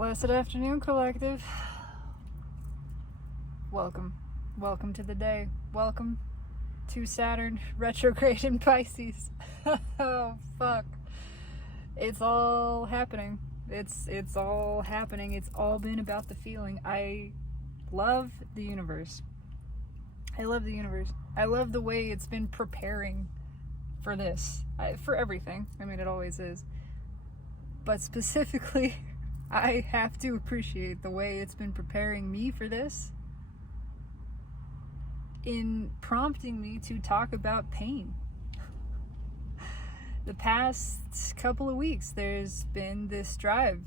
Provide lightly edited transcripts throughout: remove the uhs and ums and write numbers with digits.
Blessed afternoon, collective. Welcome. Welcome to the day. Welcome to Saturn retrograde in Pisces. Oh, fuck. It's all happening. It's all happening. It's all been about the feeling. I love the universe. I love the universe. I love the way it's been preparing for this. For everything. I mean, it always is. But specifically, I have to appreciate the way it's been preparing me for this in prompting me to talk about pain. The past couple of weeks, there's been this drive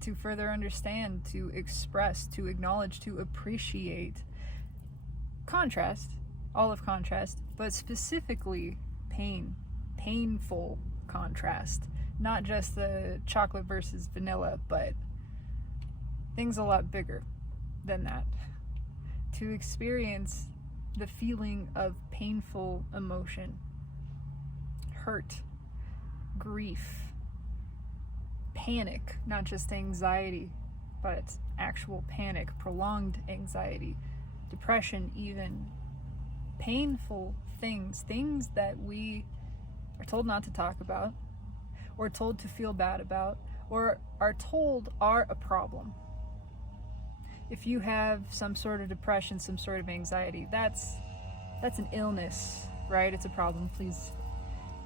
to further understand, to express, to acknowledge, to appreciate contrast, all of contrast, but specifically pain, painful contrast. Not just the chocolate versus vanilla, but things a lot bigger than that. To experience the feeling of painful emotion, hurt, grief, panic, not just anxiety, but actual panic, prolonged anxiety, depression even, painful things that we are told not to talk about, or told to feel bad about, or are told are a problem. If you have some sort of depression, some sort of anxiety, that's an illness, right? It's a problem. Please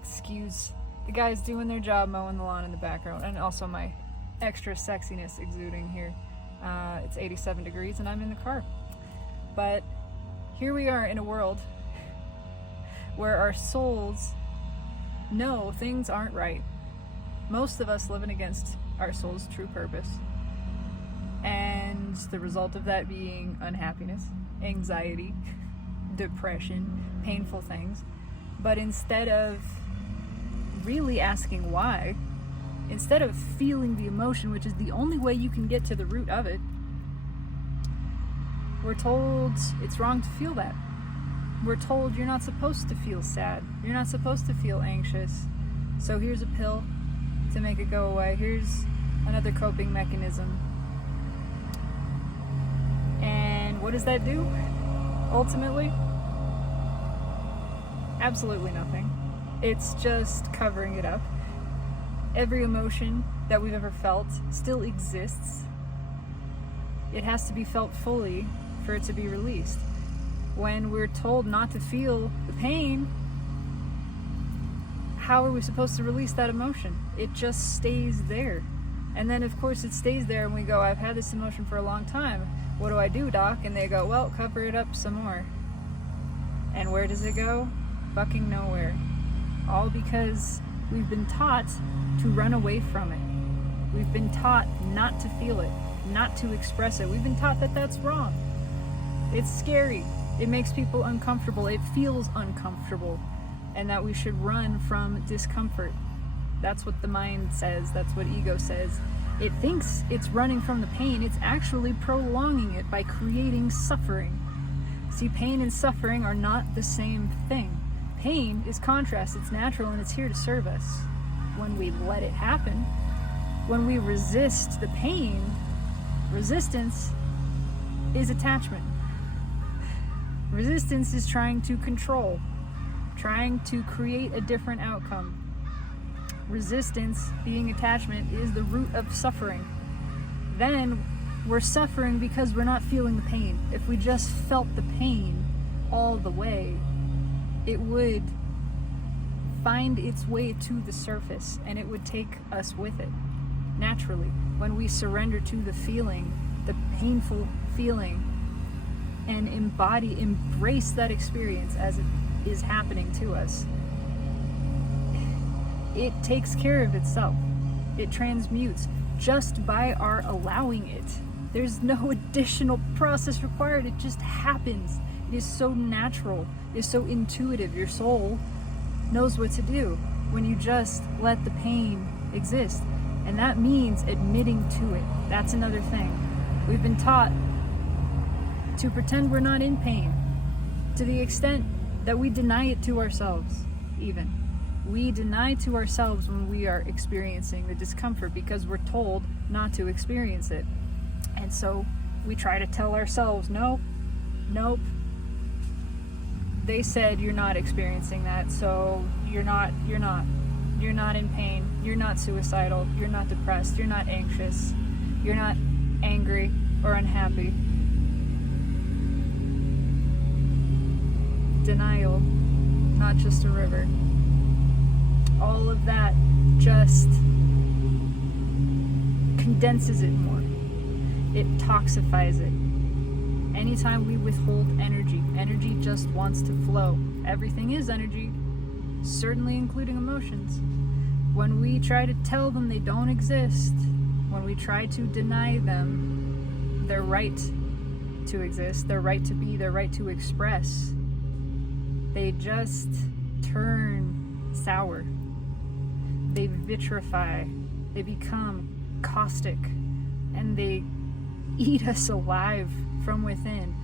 excuse the guys doing their job mowing the lawn in the background, and also my extra sexiness exuding here. It's 87 degrees and I'm in the car. But here we are in a world where our souls know things aren't right. Most of us living against our soul's true purpose. And the result of that being unhappiness, anxiety, depression, painful things. But instead of really asking why, instead of feeling the emotion, which is the only way you can get to the root of it, we're told it's wrong to feel that. We're told you're not supposed to feel sad. You're not supposed to feel anxious. So here's a pill to make it go away. Here's another coping mechanism. And what does that do? Ultimately, absolutely nothing. It's just covering it up. Every emotion that we've ever felt still exists. It has to be felt fully for it to be released. When we're told not to feel the pain, how are we supposed to release that emotion? It just stays there. And then, of course, it stays there and we go, I've had this emotion for a long time. What do I do, doc? And they go, well, cover it up some more. And where does it go? Fucking nowhere. All because we've been taught to run away from it. We've been taught not to feel it, not to express it. We've been taught that that's wrong. It's scary. It makes people uncomfortable. It feels uncomfortable. And that we should run from discomfort. That's what the mind says. That's what ego says. It thinks it's running from the pain. It's actually prolonging it by creating suffering. See, pain and suffering are not the same thing. Pain is contrast. It's natural and it's here to serve us. When we let it happen, when we resist the pain, resistance is attachment. Resistance is trying to control, trying to create a different outcome. Resistance, being attachment, is the root of suffering. Then we're suffering because we're not feeling the pain. If we just felt the pain all the way, it would find its way to the surface and it would take us with it naturally. When we surrender to the feeling, the painful feeling, and embrace that experience as it is happening to us, it takes care of itself. It transmutes just by our allowing it. There's no additional process required. It just happens. It is so natural. It is so intuitive. Your soul knows what to do when you just let the pain exist. And that means admitting to it. That's another thing. We've been taught to pretend we're not in pain to the extent that we deny it to ourselves, even. We deny to ourselves when we are experiencing the discomfort because we're told not to experience it. And so we try to tell ourselves, nope, nope. They said you're not experiencing that, so you're not in pain, you're not suicidal, you're not depressed, you're not anxious, you're not angry or unhappy. Denial, not just a river. All of that just condenses it more. It toxifies it. Anytime we withhold energy, energy just wants to flow. Everything is energy, certainly including emotions. When we try to tell them they don't exist, when we try to deny them their right to exist, their right to be, their right to express, they just turn sour. They vitrify, they become caustic, and they eat us alive from within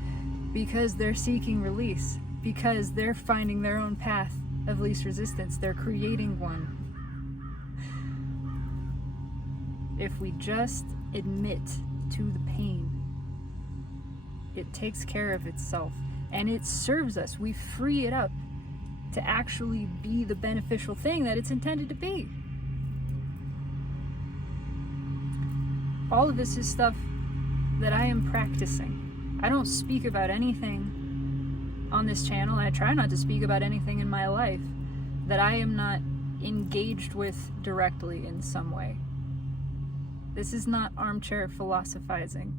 because they're seeking release, because they're finding their own path of least resistance. They're creating one. If we just admit to the pain, it takes care of itself and it serves us. We free it up to actually be the beneficial thing that it's intended to be. All of this is stuff that I am practicing. I don't speak about anything on this channel. I try not to speak about anything in my life that I am not engaged with directly in some way. This is not armchair philosophizing.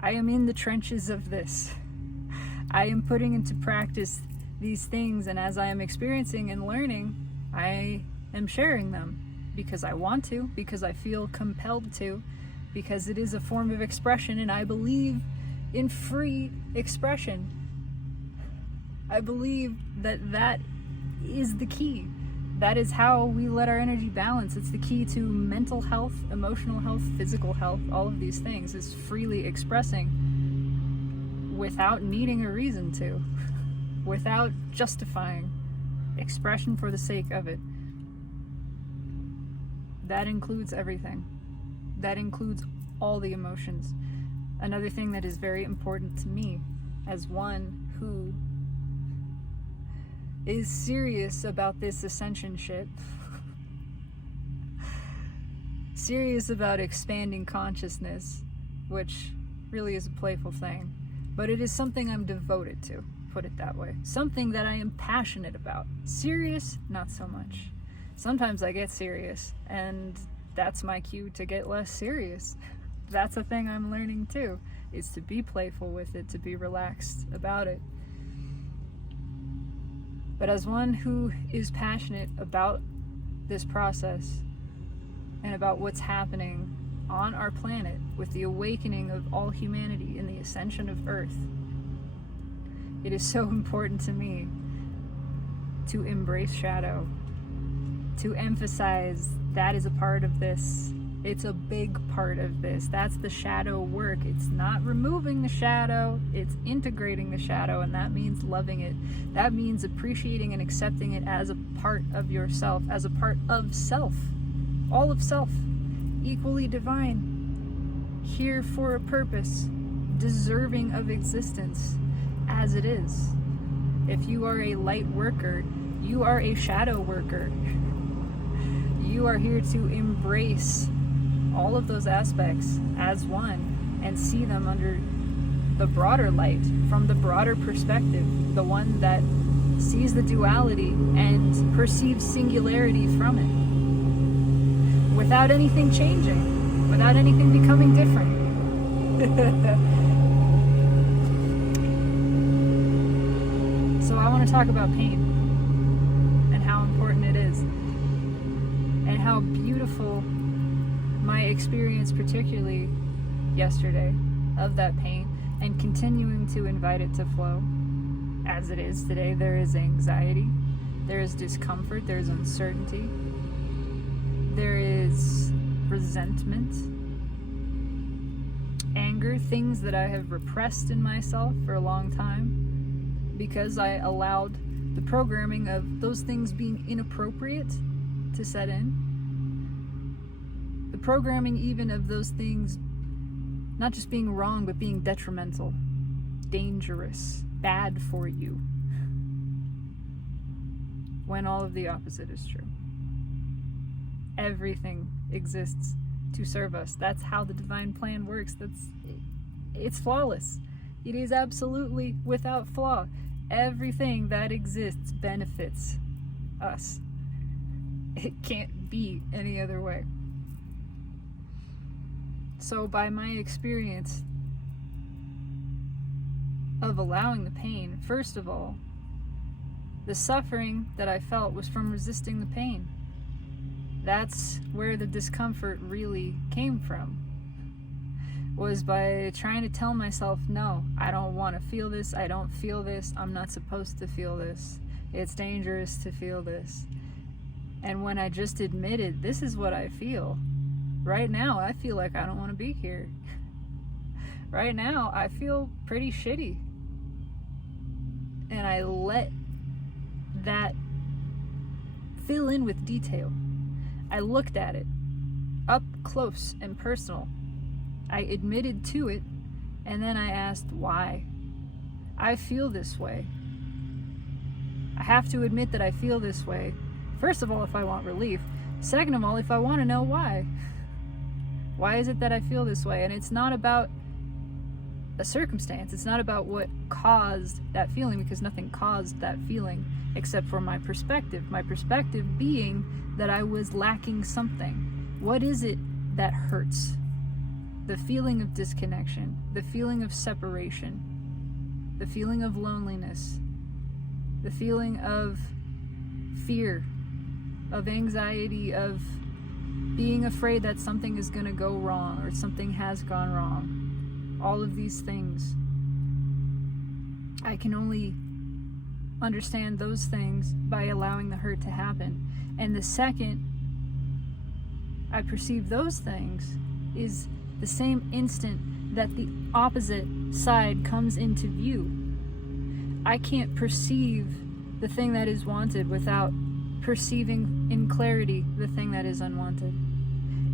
I am in the trenches of this. I am putting into practice these things, and as I am experiencing and learning, I am sharing them because I want to, because I feel compelled to, because it is a form of expression, and I believe in free expression. I believe that that is the key. That is how we let our energy balance. It's the key to mental health, emotional health, physical health, all of these things, is freely expressing without needing a reason to, without justifying expression for the sake of it. That includes everything. That includes all the emotions. Another thing that is very important to me as one who is serious about this ascension shit, serious about expanding consciousness, which really is a playful thing, but it is something I'm devoted to, put it that way. Something that I am passionate about. Serious, not so much. Sometimes I get serious, and that's my cue to get less serious. That's a thing I'm learning too, is to be playful with it, to be relaxed about it. But as one who is passionate about this process and about what's happening on our planet with the awakening of all humanity and the ascension of Earth, it is so important to me to embrace shadow, to emphasize that is a part of this. It's a big part of this. That's the shadow work. It's not removing the shadow, it's integrating the shadow, and that means loving it. That means appreciating and accepting it as a part of yourself, as a part of self. All of self. Equally divine. Here for a purpose. Deserving of existence as it is. If you are a light worker, you are a shadow worker. You are here to embrace all of those aspects as one and see them under the broader light, from the broader perspective, the one that sees the duality and perceives singularity from it, without anything changing, without anything becoming different. So I want to talk about pain and how important it is and how beautiful my experience, particularly yesterday, of that pain, and continuing to invite it to flow as it is today. There is anxiety, there is discomfort, there is uncertainty, there is resentment, anger, things that I have repressed in myself for a long time because I allowed The programming of those things being inappropriate to set in. The programming even of those things not just being wrong, but being detrimental, dangerous, bad for you. When all of the opposite is true. Everything exists to serve us. That's how the divine plan works. It's flawless. It is absolutely without flaw. Everything that exists benefits us. It can't be any other way. So by my experience of allowing the pain, first of all, the suffering that I felt was from resisting the pain. That's where the discomfort really came from. Was by trying to tell myself, no, I don't want to feel this, I don't feel this, I'm not supposed to feel this, it's dangerous to feel this. And when I just admitted, this is what I feel, right now I feel like I don't want to be here. Right now I feel pretty shitty. And I let that fill in with detail. I looked at it up close and personal. I admitted to it, and then I asked why. I feel this way. I have to admit that I feel this way. First of all, if I want relief. Second of all, if I want to know why. Why is it that I feel this way? And it's not about a circumstance. It's not about what caused that feeling, because nothing caused that feeling except for my perspective. My perspective being that I was lacking something. What is it that hurts? The feeling of disconnection, the feeling of separation, the feeling of loneliness, the feeling of fear, of anxiety, of being afraid that something is going to go wrong or something has gone wrong. All of these things. I can only understand those things by allowing the hurt to happen. And the second I perceive those things is the same instant that the opposite side comes into view. I can't perceive the thing that is wanted without perceiving in clarity the thing that is unwanted.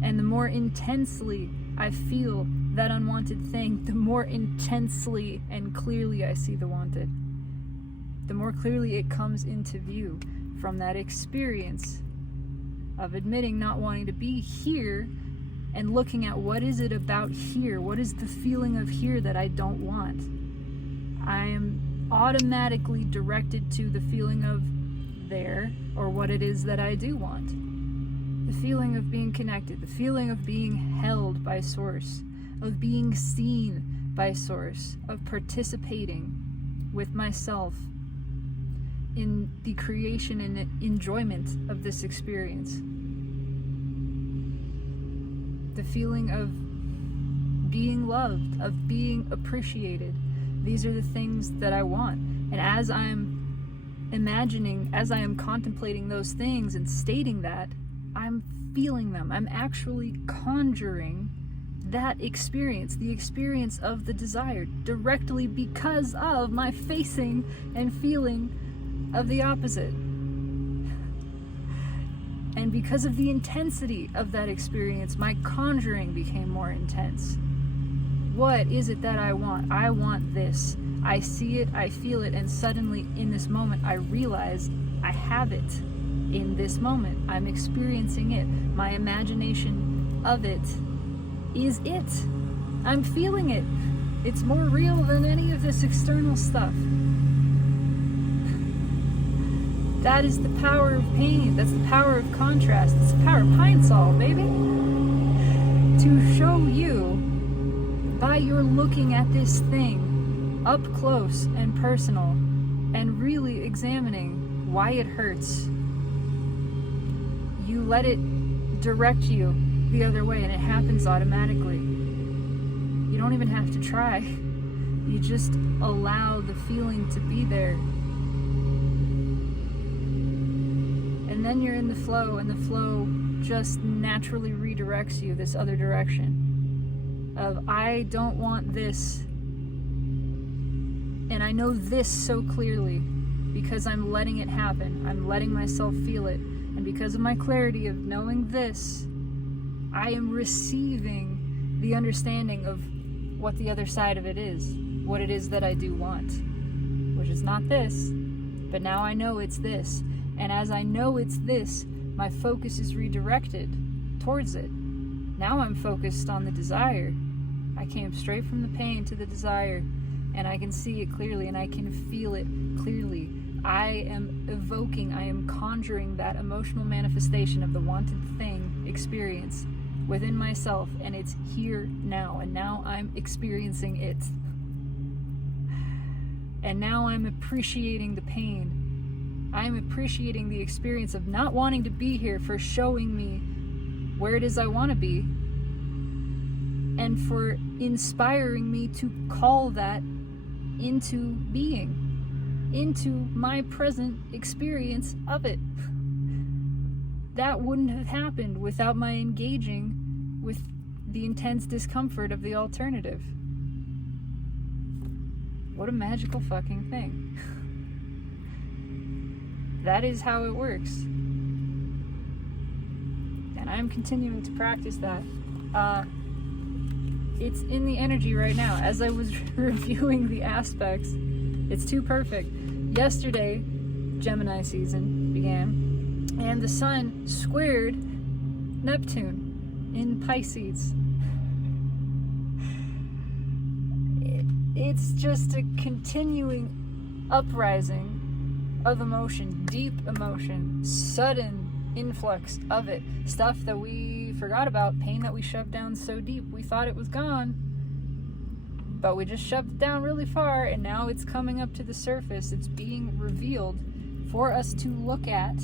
And the more intensely I feel that unwanted thing, the more intensely and clearly I see the wanted. The more clearly it comes into view from that experience of admitting not wanting to be here and looking at what is it about here, what is the feeling of here that I don't want. I am automatically directed to the feeling of there, or what it is that I do want. The feeling of being connected, the feeling of being held by Source, of being seen by Source, of participating with myself in the creation and enjoyment of this experience. The feeling of being loved, of being appreciated. These are the things that I want. And as I'm imagining, as I am contemplating those things and stating that, I'm feeling them. I'm actually conjuring that experience, the experience of the desire, directly because of my facing and feeling of the opposite. And because of the intensity of that experience, my conjuring became more intense. What is it that I want? I want this. I see it, I feel it, and suddenly in this moment I realize I have it. In this moment, I'm experiencing it. My imagination of it is it. I'm feeling it. It's more real than any of this external stuff. That is the power of pain. That's the power of contrast. It's the power of pine sol, baby. To show you, by your looking at this thing up close and personal, and really examining why it hurts, you let it direct you the other way, and it happens automatically. You don't even have to try. You just allow the feeling to be there. And then you're in the flow, and the flow just naturally redirects you this other direction of, I don't want this, and I know this so clearly, because I'm letting it happen. I'm letting myself feel it. And because of my clarity of knowing this, I am receiving the understanding of what the other side of it is, what it is that I do want, which is not this, but now I know it's this. And as I know it's this, my focus is redirected towards it. Now I'm focused on the desire. I came straight from the pain to the desire, and I can see it clearly, and I can feel it clearly. I am evoking, I am conjuring that emotional manifestation of the wanted thing experience within myself, and it's here now, and now I'm experiencing it. And now I'm appreciating the pain. I'm appreciating the experience of not wanting to be here for showing me where it is I want to be, and for inspiring me to call that into being, into my present experience of it. That wouldn't have happened without my engaging with the intense discomfort of the alternative. What a magical fucking thing. That is how it works. And I'm continuing to practice that. It's in the energy right now. As I was reviewing the aspects, it's too perfect. Yesterday, Gemini season began, and the sun squared Neptune in Pisces. It's just a continuing uprising of emotion, deep emotion, sudden influx of it, stuff that we forgot about, pain that we shoved down so deep we thought it was gone, but we just shoved it down really far, and now it's coming up to the surface. It's being revealed for us to look at,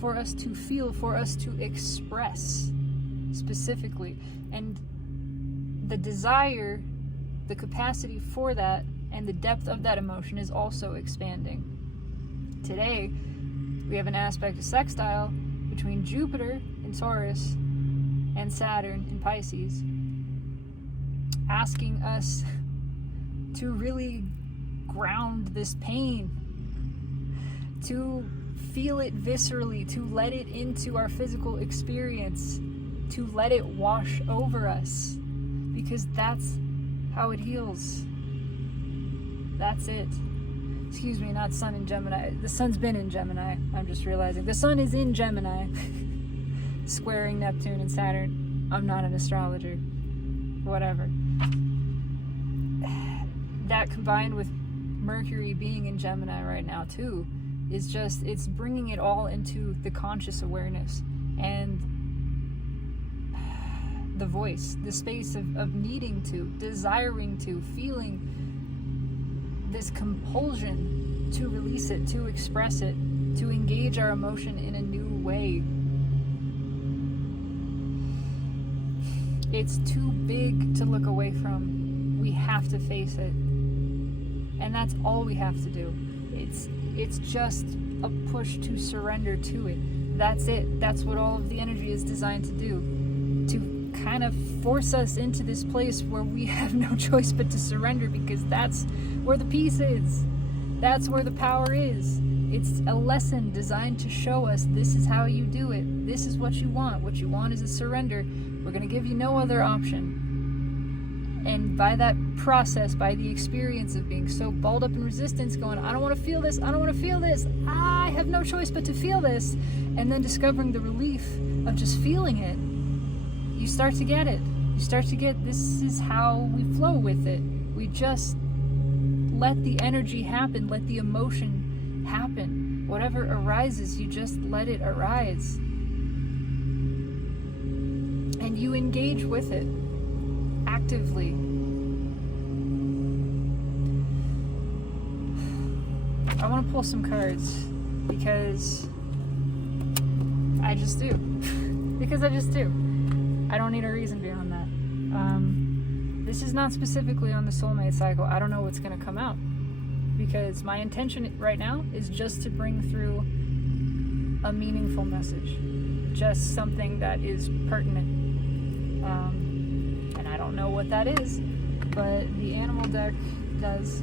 for us to feel, for us to express specifically. And the desire, the capacity for that, and the depth of that emotion is also expanding. Today, we have an aspect of sextile between Jupiter in Taurus and Saturn in Pisces, asking us to really ground this pain, to feel it viscerally, to let it into our physical experience, to let it wash over us, because that's how it heals. That's it. Excuse me, not sun in Gemini. The sun's been in Gemini. I'm just realizing. The sun is in Gemini, squaring Neptune and Saturn. I'm not an astrologer. Whatever. That combined with Mercury being in Gemini right now too, is just, it's bringing it all into the conscious awareness and the voice, the space of needing to, desiring to, feeling this compulsion to release it, to express it, to engage our emotion in a new way. It's too big to look away from. We have to face it. And that's all we have to do. It's just a push to surrender to it. That's it. That's what all of the energy is designed to do. To kind of force us into this place where we have no choice but to surrender, because that's where the peace is. That's where the power is. It's a lesson designed to show us this is how you do it. This is what you want. What you want is a surrender. We're going to give you no other option. And by that process, by the experience of being so balled up in resistance, going, I don't want to feel this, I don't want to feel this, I have no choice but to feel this, and then discovering the relief of just feeling it, you start to get it. You start to get, this is how we flow with it. We just let the energy happen, let the emotion happen. Whatever arises, you just let it arise. And you engage with it actively. I want to pull some cards because I just do. Because I just do. I don't need a reason beyond that. This is not specifically on the soulmate cycle. I don't know what's going to come out, because my intention right now is just to bring through a meaningful message, just something that is pertinent. And I don't know what that is, but the animal deck does.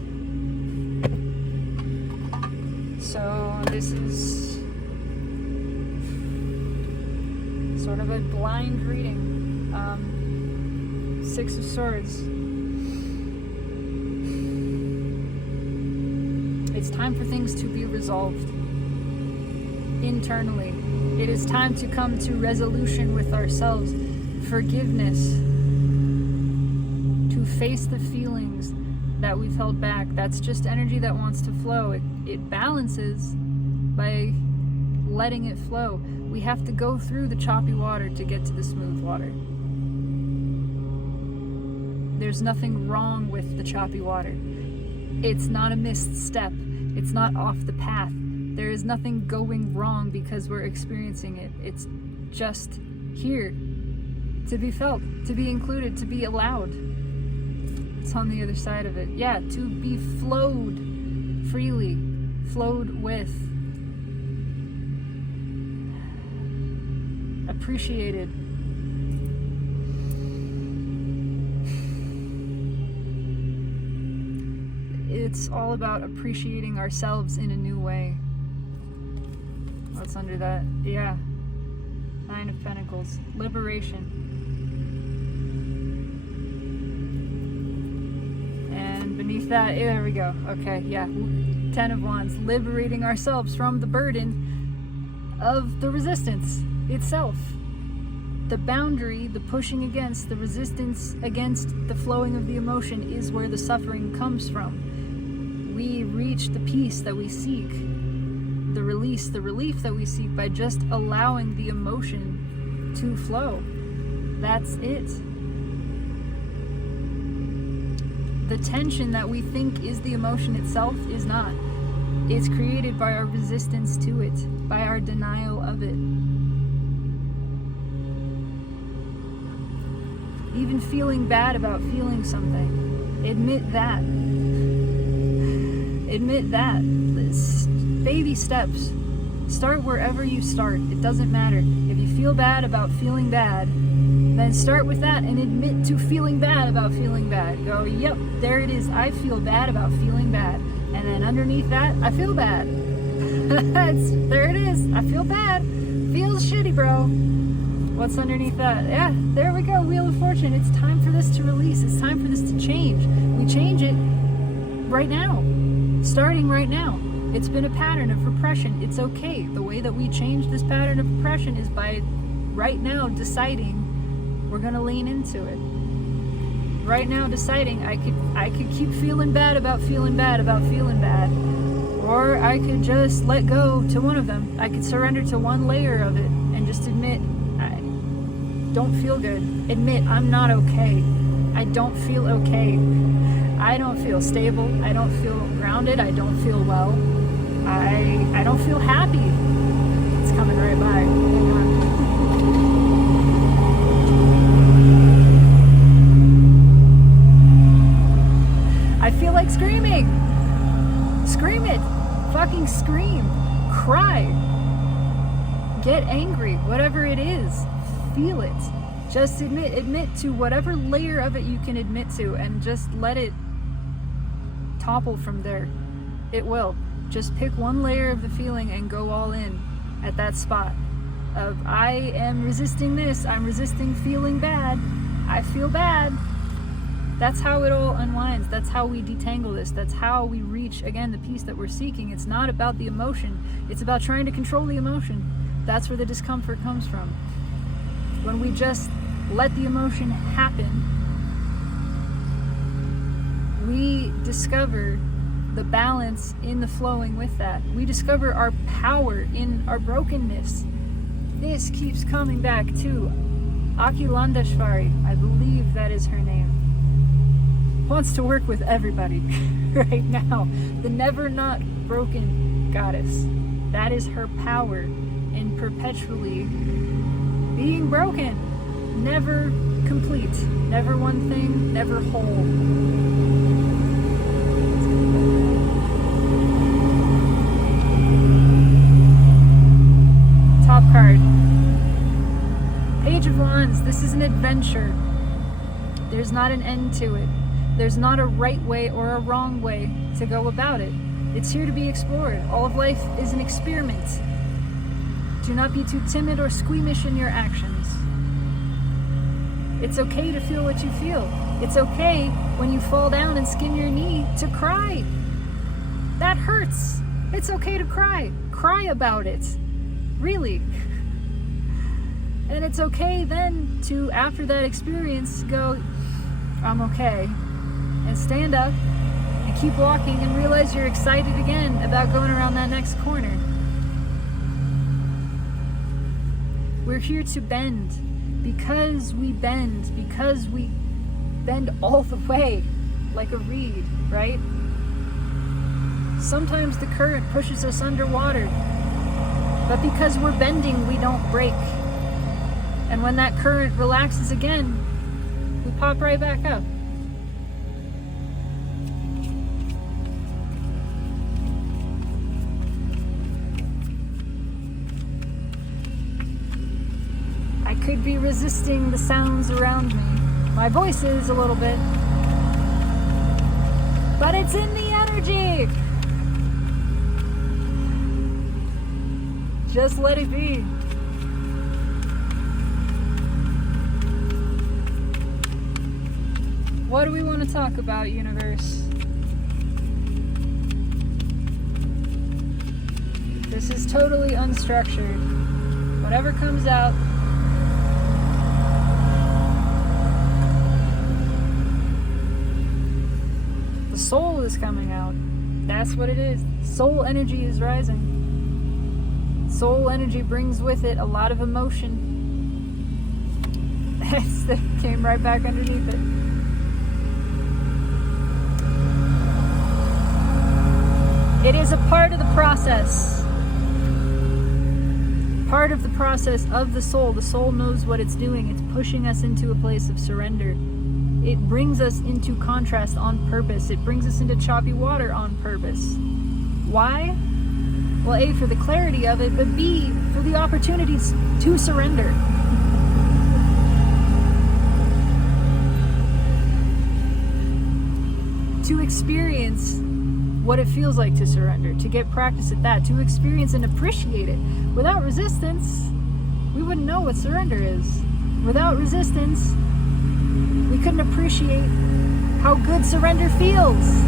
So this is sort of a blind reading. Six of Swords. It's time for things to be resolved internally. It is time to come to resolution with ourselves, forgiveness, to face the feelings that we've held back. That's just energy that wants to flow. It balances by letting it flow. We have to go through the choppy water to get to the smooth water. There's nothing wrong with the choppy water. It's not a missed step. It's not off the path. There is nothing going wrong because we're experiencing it. It's just here to be felt, to be included, to be allowed. It's on the other side of it. Yeah, to be flowed freely, flowed with, appreciated. It's all about appreciating ourselves in a new way. What's under that? Yeah. Nine of Pentacles. Liberation. And beneath that, there we go. Okay, yeah. Ten of Wands. Liberating ourselves from the burden of the resistance itself. The boundary, the pushing against, the resistance against the flowing of the emotion is where the suffering comes from. We reach the peace that we seek, the release, the relief that we seek by just allowing the emotion to flow. That's it. The tension that we think is the emotion itself is not. It's created by our resistance to it, by our denial of it. Even feeling bad about feeling something. Admit that. Admit that. Baby steps. Start wherever you start. It doesn't matter. If you feel bad about feeling bad, then start with that and admit to feeling bad about feeling bad. Go, yep, there it is. I feel bad about feeling bad. And then underneath that, I feel bad. There it is. I feel bad. Feels shitty, bro. What's underneath that? Yeah, there we go. Wheel of Fortune. It's time for this to release. It's time for this to change. We change it right now. Starting right now. It's been a pattern of repression. It's okay. The way that we change this pattern of repression is by right now deciding we're gonna lean into it. Right now deciding I could keep feeling bad about feeling bad about feeling bad. Or I could just let go to one of them. I could surrender to one layer of it and just admit I don't feel good. Admit I'm not okay. I don't feel okay. I don't feel stable. I don't feel grounded. I don't feel well. I don't feel happy. It's coming right by. Hang on. I feel like screaming. Scream it. Fucking scream. Cry. Get angry. Whatever it is. Feel it. Just admit to whatever layer of it you can admit to and just let it topple from there. It will. Just pick one layer of the feeling and go all in at that spot of I am resisting this. I'm resisting feeling bad. I feel bad. That's how it all unwinds. That's how we detangle this. That's how we reach, again, the peace that we're seeking. It's not about the emotion. It's about trying to control the emotion. That's where the discomfort comes from. When we just let the emotion happen, we discover the balance in the flowing with that. We discover our power in our brokenness. This keeps coming back to Akhilandeshwari, I believe that is her name, wants to work with everybody right now. The never not broken goddess. That is her power in perpetually being broken. Never complete. Never one thing, never whole. Top card. Page of Wands. This is an adventure. There's not an end to it. There's not a right way or a wrong way to go about it. It's here to be explored. All of life is an experiment. Do not be too timid or squeamish in your actions. It's okay to feel what you feel. It's okay when you fall down and skin your knee to cry. That hurts. It's okay to cry. Cry about it. Really. And it's okay then to, after that experience, go, I'm okay. And stand up and keep walking and realize you're excited again about going around that next corner. We're here to bend because we bend all the way like a reed, right? Sometimes the current pushes us underwater, but because we're bending, we don't break. And when that current relaxes again, we pop right back up. I could be resisting the sounds around me. My voice is a little bit. But it's in the energy! Just let it be. What do we want to talk about, universe? This is totally unstructured. Whatever comes out. The soul is coming out. That's what it is. Soul energy is rising. Soul energy brings with it a lot of emotion. That came right back underneath it. It is a part of the process. Part of the process of the soul. The soul knows what it's doing. It's pushing us into a place of surrender. It brings us into contrast on purpose. It brings us into choppy water on purpose. Why? Well, A, for the clarity of it, but B, for the opportunities to surrender. To experience what it feels like to surrender, to get practice at that, to experience and appreciate it. Without resistance, we wouldn't know what surrender is. Without resistance, we couldn't appreciate how good surrender feels.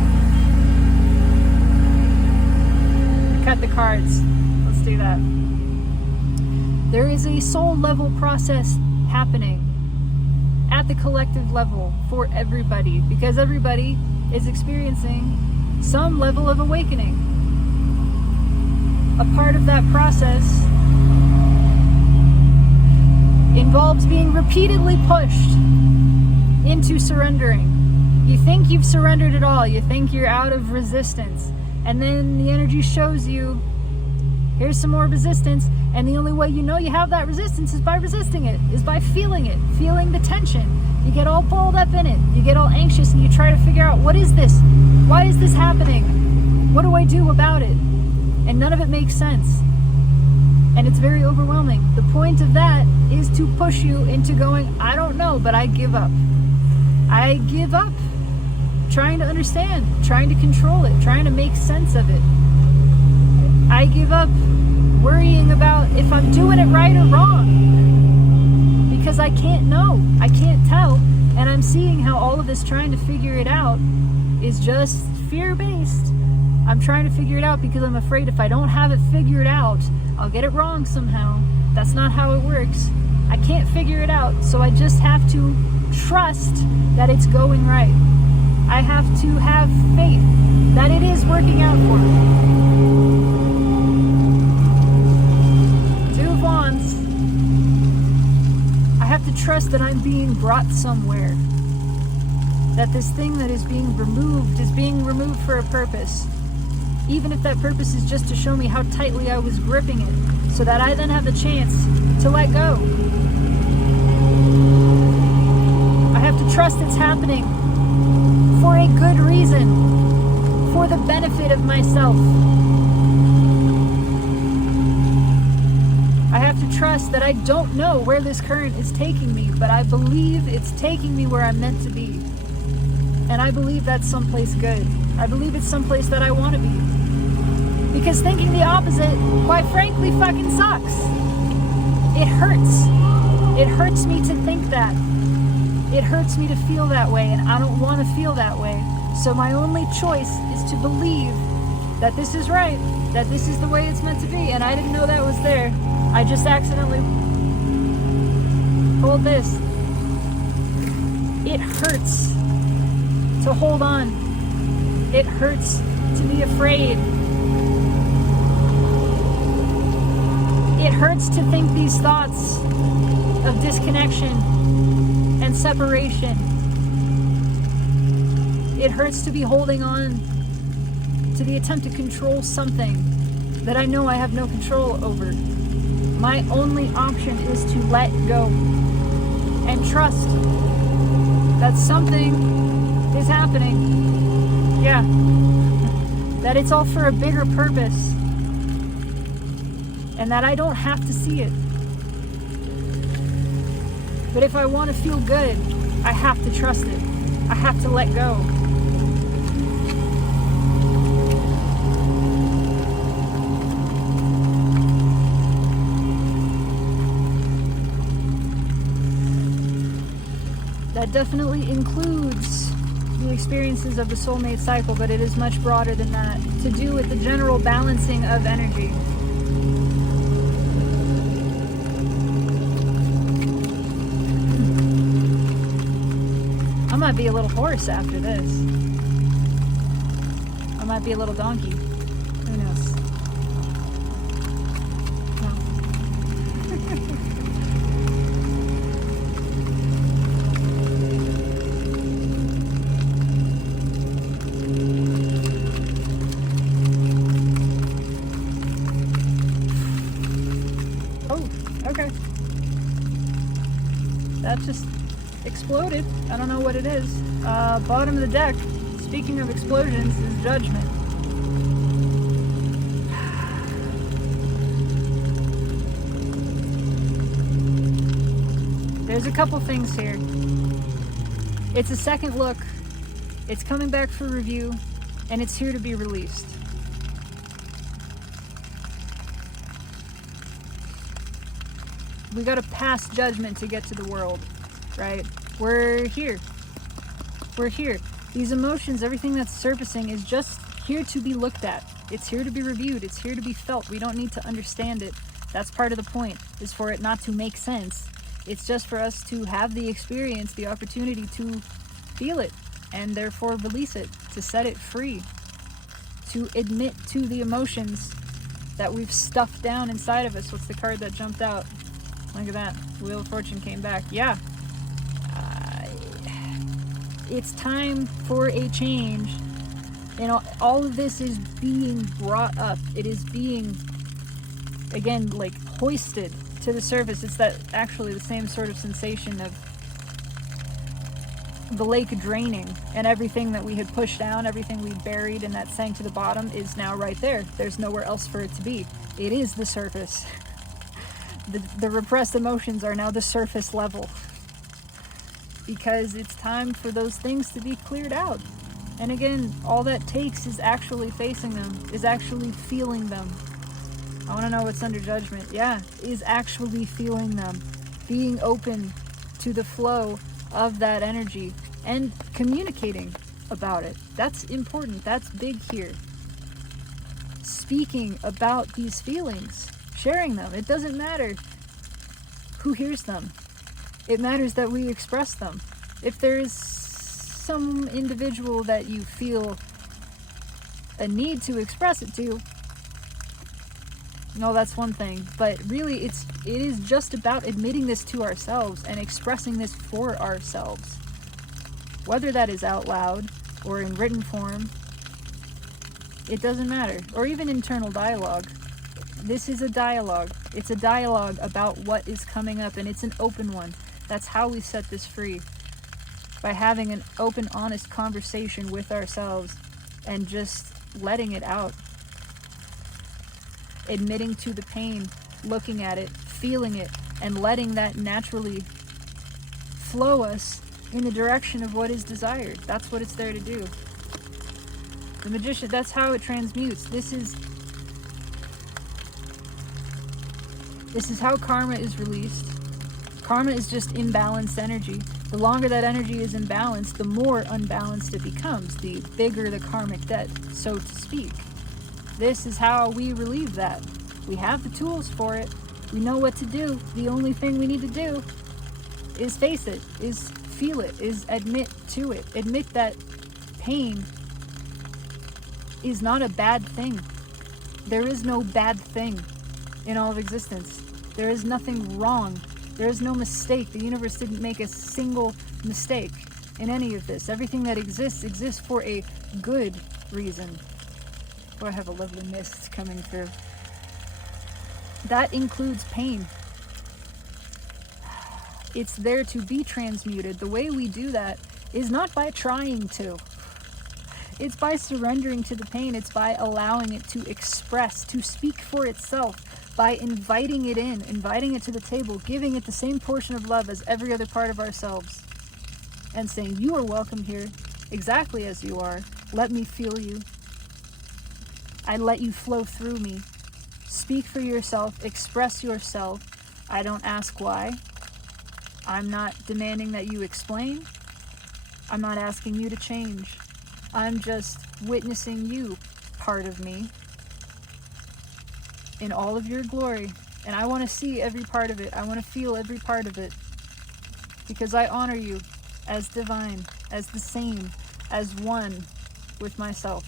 Cut the cards. Let's do that. There is a soul level process happening at the collective level for everybody, because everybody is experiencing some level of awakening. A part of that process involves being repeatedly pushed into surrendering. You think you've surrendered it all. You think you're out of resistance. And then the energy shows you, here's some more resistance. And the only way you know you have that resistance is by resisting it, is by feeling it, feeling the tension. You get all balled up in it. You get all anxious and you try to figure out, what is this? Why is this happening? What do I do about it? And none of it makes sense. And it's very overwhelming. The point of that is to push you into going, I don't know, but I give up. I give up trying to understand, trying to control it, trying to make sense of it. I give up worrying about if I'm doing it right or wrong, because I can't know, I can't tell, and I'm seeing how all of this trying to figure it out is just fear-based. I'm trying to figure it out because I'm afraid if I don't have it figured out, I'll get it wrong somehow. That's not how it works. I can't figure it out, so I just have to trust that it's going right. I have to have faith that it is working out for me. Two of Wands. I have to trust that I'm being brought somewhere. That this thing that is being removed for a purpose. Even if that purpose is just to show me how tightly I was gripping it, so that I then have the chance to let go. I have to trust it's happening for a good reason, for the benefit of myself. I have to trust that I don't know where this current is taking me, but I believe it's taking me where I'm meant to be. And I believe that's someplace good. I believe it's someplace that I want to be. Because thinking the opposite, quite frankly, fucking sucks. It hurts. It hurts me to think that. It hurts me to feel that way, and I don't want to feel that way. So my only choice is to believe that this is right, that this is the way it's meant to be, and I didn't know that was there. I just accidentally pulled this. It hurts to hold on. It hurts to be afraid. It hurts to think these thoughts of disconnection and separation. It hurts to be holding on to the attempt to control something that I know I have no control over. My only option is to let go and trust that something is happening. Yeah. That it's all for a bigger purpose. And that I don't have to see it. But if I want to feel good, I have to trust it. I have to let go. That definitely includes the experiences of the soulmate cycle, but it is much broader than that, to do with the general balancing of energy. I might be a little horse after this. I might be a little donkey. Who knows? Oh, okay. That just exploded. I don't know what it is. Bottom of the deck, speaking of explosions, is Judgment. There's a couple things here. It's a second look. It's coming back for review, and it's here to be released. We gotta pass judgment to get to the world, right? We're here. We're here. These emotions, everything that's surfacing is just here to be looked at. It's here to be reviewed. It's here to be felt. We don't need to understand it. That's part of the point, is for it not to make sense. It's just for us to have the experience, the opportunity to feel it, and therefore release it, to set it free, to admit to the emotions that we've stuffed down inside of us. What's the card that jumped out? Look at that. Wheel of Fortune came back. Yeah. It's time for a change. You know, all of this is being brought up. It is being, again, like hoisted to the surface. It's that actually the same sort of sensation of the lake draining, and everything that we had pushed down, everything we buried and that sank to the bottom is now right there. There's nowhere else for it to be. It is the surface. The repressed emotions are now the surface level. Because it's time for those things to be cleared out. And again, all that takes is actually facing them, is actually feeling them. I want to know what's under judgment. Yeah, is actually feeling them. Being open to the flow of that energy and communicating about it. That's important. That's big here. Speaking about these feelings, sharing them. It doesn't matter who hears them. It matters that we express them. If there is some individual that you feel a need to express it to, no, that's one thing. But really, it is just about admitting this to ourselves and expressing this for ourselves. Whether that is out loud or in written form, it doesn't matter. Or even internal dialogue. This is a dialogue. It's a dialogue about what is coming up, and it's an open one. That's how we set this free. By having an open, honest conversation with ourselves and just letting it out. Admitting to the pain, looking at it, feeling it, and letting that naturally flow us in the direction of what is desired. That's what it's there to do. The Magician, that's how it transmutes. This is This is how karma is released. Karma is just imbalanced energy. The longer that energy is imbalanced, the more unbalanced it becomes, the bigger the karmic debt, so to speak. This is how we relieve that. We have the tools for it. We know what to do. The only thing we need to do is face it, is feel it, is admit to it. Admit that pain is not a bad thing. There is no bad thing in all of existence. There is nothing wrong. There is no mistake. The universe didn't make a single mistake in any of this. Everything that exists for a good reason. Oh, I have a lovely mist coming through. That includes pain. It's there to be transmuted. The way we do that is not by trying to. It's by surrendering to the pain. It's by allowing it to express, to speak for itself, by inviting it in, inviting it to the table, giving it the same portion of love as every other part of ourselves, and saying, you are welcome here, exactly as you are. Let me feel you. I let you flow through me. Speak for yourself, express yourself. I don't ask why. I'm not demanding that you explain. I'm not asking you to change. I'm just witnessing you, part of me, in all of your glory. And I want to see every part of it. I want to feel every part of it. Because I honor you as divine, as the same, as one with myself.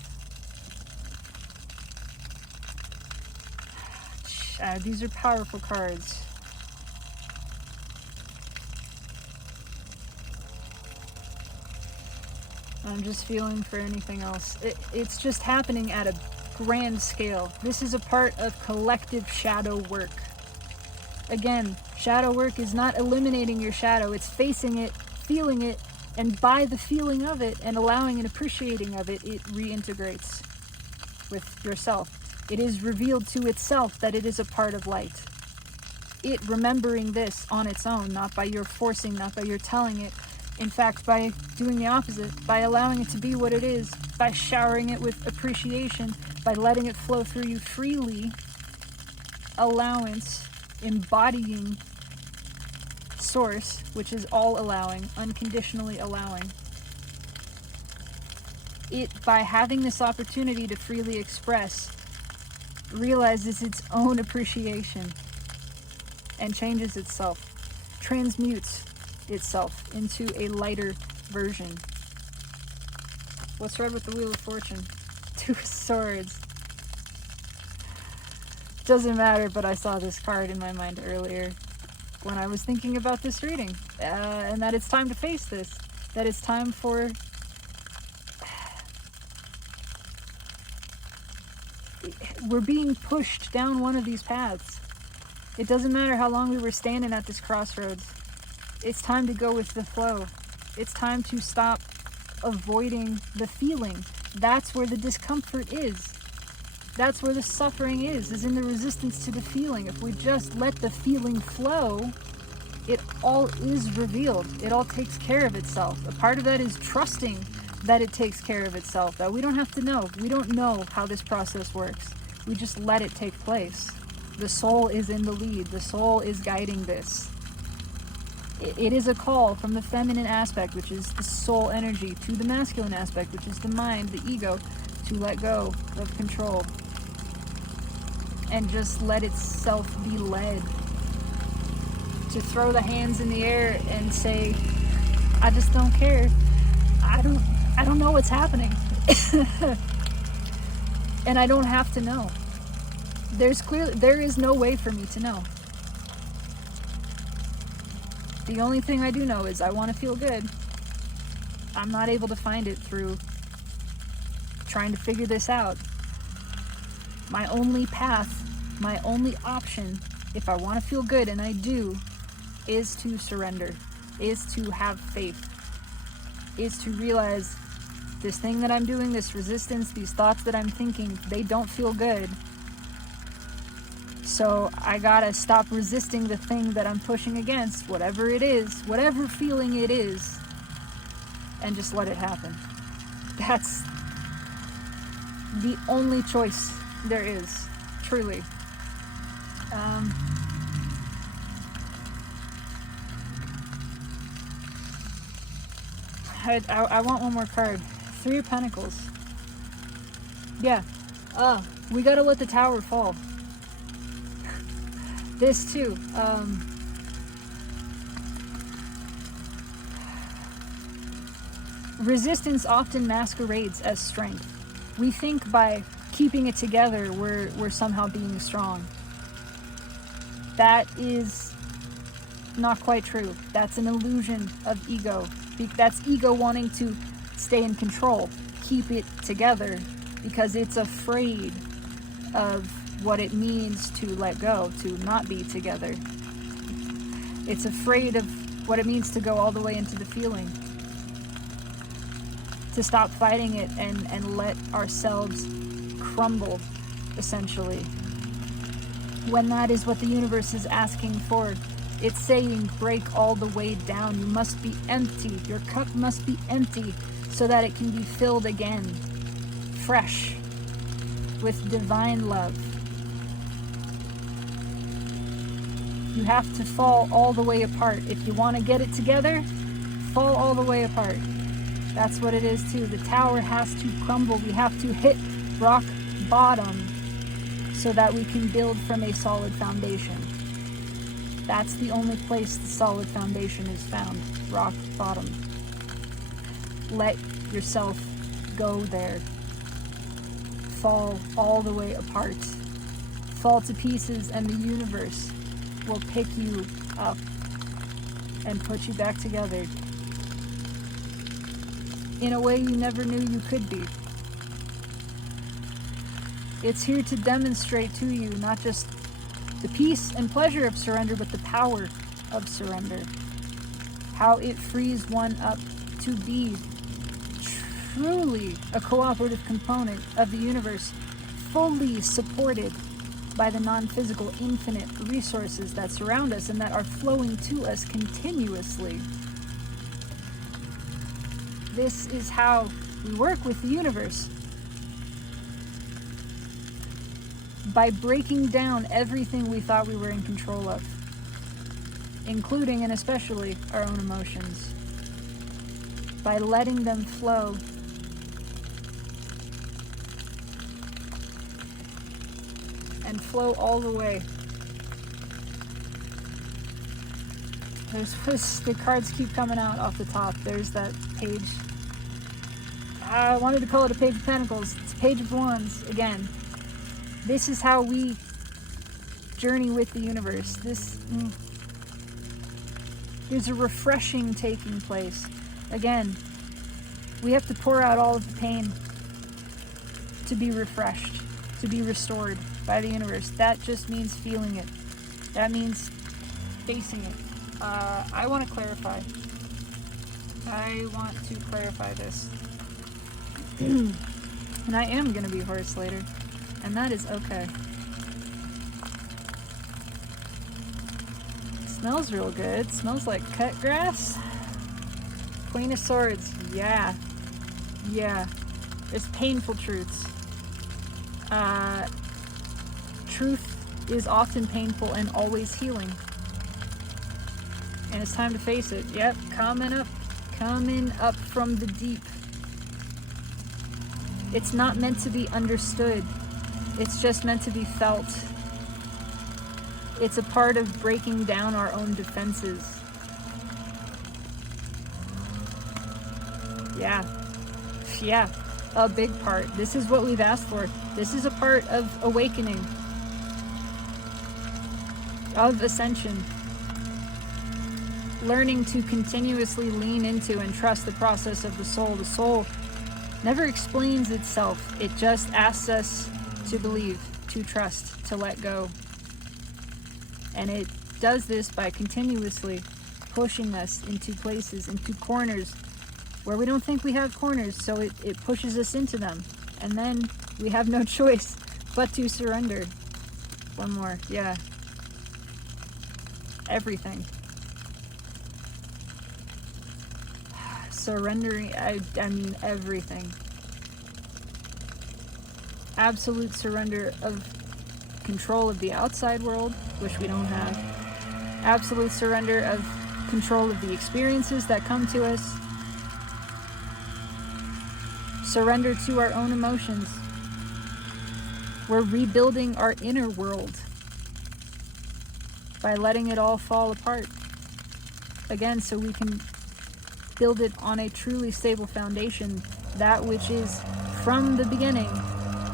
These are powerful cards. I'm just feeling for anything else. It's just happening at a grand scale. This is a part of collective shadow work. Again, shadow work is not eliminating your shadow. It's facing it, feeling it, and by the feeling of it and allowing and appreciating of it, it reintegrates with yourself. It is revealed to itself that it is a part of light. It remembering this on its own, not by your forcing, not by your telling it. In fact, by doing the opposite, by allowing it to be what it is, by showering it with appreciation, by letting it flow through you freely, allowance, embodying source, which is all allowing, unconditionally allowing. It, by having this opportunity to freely express, realizes its own appreciation and changes itself, transmutes itself into a lighter version. What's read with the Wheel of Fortune? Two of Swords. Doesn't matter, but I saw this card in my mind earlier when I was thinking about this reading, and that it's time to face this, that it's time for we're being pushed down one of these paths. It doesn't matter how long we were standing at this crossroads. It's time to go with the flow. It's time to stop avoiding the feeling. That's where the discomfort is. That's where the suffering is in the resistance to the feeling. If we just let the feeling flow, it all is revealed. It all takes care of itself. A part of that is trusting that it takes care of itself, that we don't have to know. We don't know how this process works. We just let it take place. The soul is in the lead. The soul is guiding this. It is a call from the feminine aspect, which is the soul energy, to the masculine aspect, which is the mind, the ego, to let go of control and just let itself be led. To throw the hands in the air and say, I just don't care. I don't know what's happening. And I don't have to know. There is no way for me to know. The only thing I do know is I want to feel good. I'm not able to find it through trying to figure this out. My only path, my only option, if I want to feel good, and I do, is to surrender, is to have faith, is to realize this thing that I'm doing, this resistance, these thoughts that I'm thinking, they don't feel good. So I gotta stop resisting the thing that I'm pushing against, whatever it is, whatever feeling it is, and just let it happen. That's the only choice there is, truly. I want one more card. Three of Pentacles. Yeah. We gotta let the tower fall. This too. Resistance often masquerades as strength. We think by keeping it together, we're somehow being strong. That is not quite true. That's an illusion of ego. That's ego wanting to stay in control, keep it together, because it's afraid of what it means to let go, to not be together. It's afraid of what it means to go all the way into the feeling, to stop fighting it and let ourselves crumble, essentially. When that is what the universe is asking for. It's saying, break all the way down. You must be empty. Your cup must be empty so that it can be filled again, fresh, with divine love. You have to fall all the way apart. If you want to get it together, fall all the way apart. That's what it is too. The tower has to crumble. We have to hit rock bottom so that we can build from a solid foundation. That's the only place the solid foundation is found. Rock bottom. Let yourself go there. Fall all the way apart. Fall to pieces, and the universe will pick you up and put you back together in a way you never knew you could be. It's here to demonstrate to you not just the peace and pleasure of surrender, but the power of surrender. How it frees one up to be truly a cooperative component of the universe, fully supported by the non-physical infinite resources that surround us and that are flowing to us continuously. This is how we work with the universe. By breaking down everything we thought we were in control of, including and especially our own emotions. By letting them flow. And flow all the way. The cards keep coming out off the top. There's that page. I wanted to call it a page of pentacles. It's a page of wands again. This is how we journey with the universe. There's a refreshing taking place. Again, we have to pour out all of the pain to be refreshed, to be restored by the universe. That just means feeling it. That means facing it. I want to clarify. I want to clarify this. And I am going to be hoarse later. And that is okay. Smells real good. Smells like cut grass. Queen of Swords. Yeah. It's painful truths. Truth is often painful and always healing. And it's time to face it. Yep, coming up from the deep. It's not meant to be understood. It's just meant to be felt. It's a part of breaking down our own defenses. Yeah, a big part. This is what we've asked for. This is a part of awakening, of ascension. Learning to continuously lean into and trust the process of the soul. The soul never explains itself. It just asks us to believe, to trust, to let go. And it does this by continuously pushing us into places, into corners where we don't think we have corners, so it pushes us into them. And then we have no choice but to surrender. One more, yeah. Everything. Surrendering, I mean everything. Absolute surrender of control of the outside world, which we don't have. Absolute surrender of control of the experiences that come to us. surrender to our own emotions. We're rebuilding our inner world by letting it all fall apart. Again, so we can build it on a truly stable foundation, that which is, from the beginning,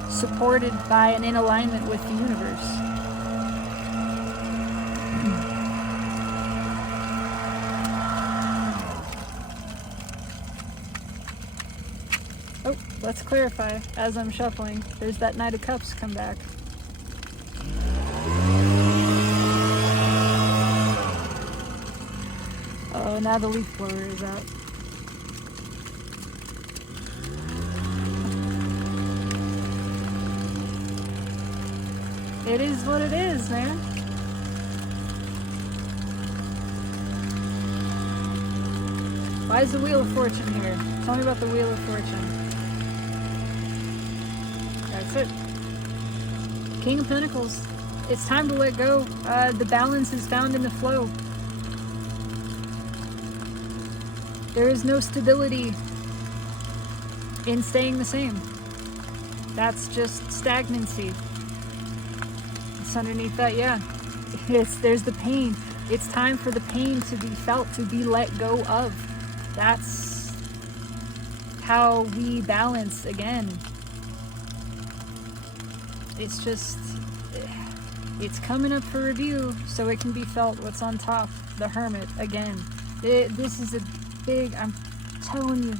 supported by and in alignment with the universe. Oh, let's clarify. As I'm shuffling, there's that Knight of Cups come back. Oh, now the leaf blower is out. It is what it is, man. Why is the Wheel of Fortune here? Tell me about the Wheel of Fortune. That's it. King of Pentacles. It's time to let go. The balance is found in the flow. There is no stability in staying the same. That's just stagnancy. It's underneath that, yeah. There's the pain. It's time for the pain to be felt, to be let go of. That's how we balance again. It's just, it's coming up for review so it can be felt. What's on top? The Hermit again. This is a big, I'm telling you,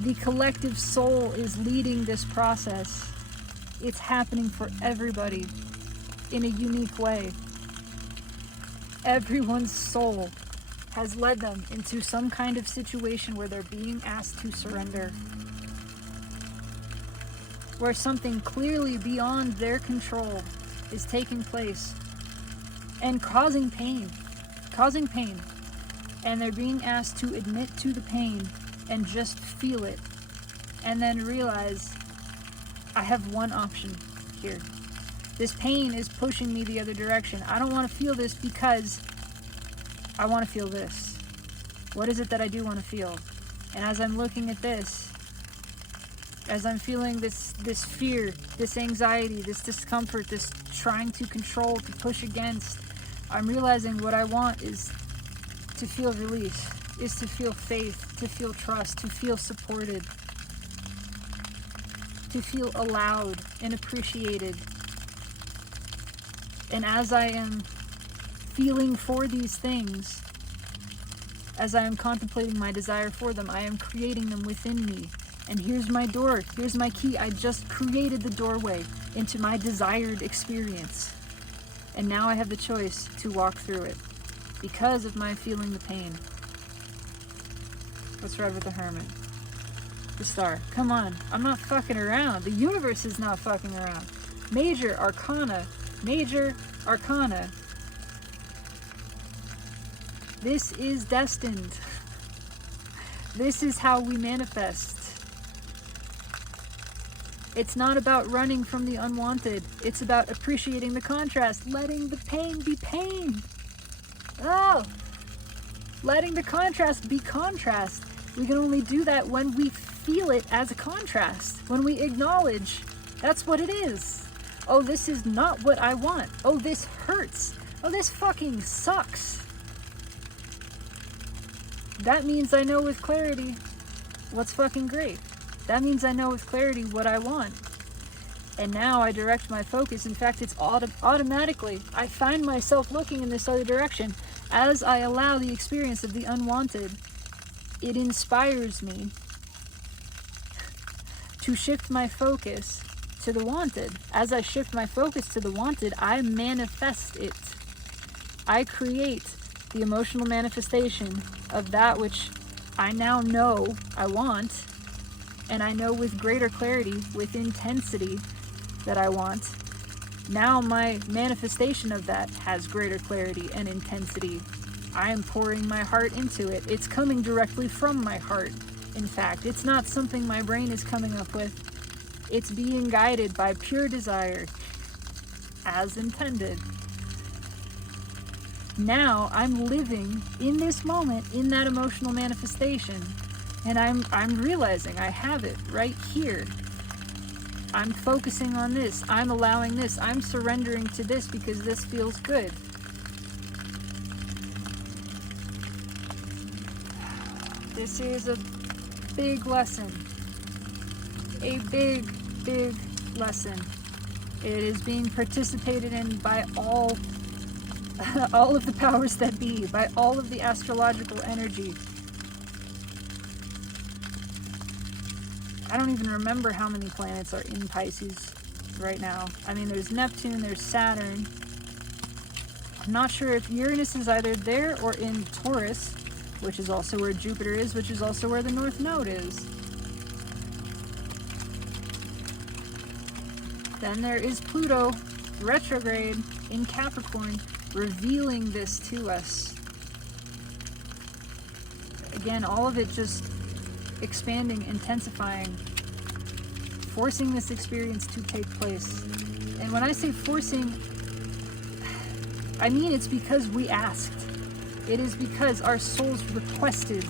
the collective soul is leading this process. It's happening for everybody in a unique way. Everyone's soul has led them into some kind of situation where they're being asked to surrender, where something clearly beyond their control is taking place and causing pain. And they're being asked to admit to the pain and just feel it, and then realize, I have one option here. This pain is pushing me the other direction. I don't want to feel this because I want to feel this. What is it that I do want to feel? And as I'm looking at this, as I'm feeling this fear, this anxiety, this discomfort, this trying to control, to push against, I'm realizing what I want is to feel release, is to feel faith, to feel trust, to feel supported, to feel allowed and appreciated. And as I am feeling for these things, as I am contemplating my desire for them, I am creating them within me. And here's my door, here's my key. I just created the doorway into my desired experience. And now I have the choice to walk through it because of my feeling the pain. Let's ride with the Hermit. The Star. Come on, I'm not fucking around. The universe is not fucking around. Major Arcana. Major Arcana. This is destined. This is how we manifest. It's not about running from the unwanted. It's about appreciating the contrast, letting the pain be pain. Oh! Letting the contrast be contrast. We can only do that when we feel it as a contrast, when we acknowledge that's what it is. Oh, this is not what I want. Oh, this hurts. Oh, this fucking sucks. That means I know with clarity what's fucking great. That means I know with clarity what I want. And now I direct my focus. In fact, it's automatically. I find myself looking in this other direction. As I allow the experience of the unwanted, it inspires me to shift my focus to the wanted. As I shift my focus to the wanted, I manifest it. I create the emotional manifestation of that which I now know I want, and I know with greater clarity, with intensity, that I want. Now my manifestation of that has greater clarity and intensity. I am pouring my heart into it. It's coming directly from my heart. In fact, it's not something my brain is coming up with. It's being guided by pure desire, as intended. Now I'm living in this moment, in that emotional manifestation, And I'm realizing I have it right here. I'm focusing on this. I'm allowing this. I'm surrendering to this because this feels good. This is a big lesson. A big, big lesson. It is being participated in by all of the powers that be, by all of the astrological energy. I don't even remember how many planets are in Pisces right now. I mean, there's Neptune, there's Saturn. I'm not sure if Uranus is either there or in Taurus, which is also where Jupiter is, which is also where the North Node is. Then there is Pluto, retrograde in Capricorn, revealing this to us. Again, all of it just expanding, intensifying, forcing this experience to take place. And when I say forcing, I mean it's because we asked. It is because our souls requested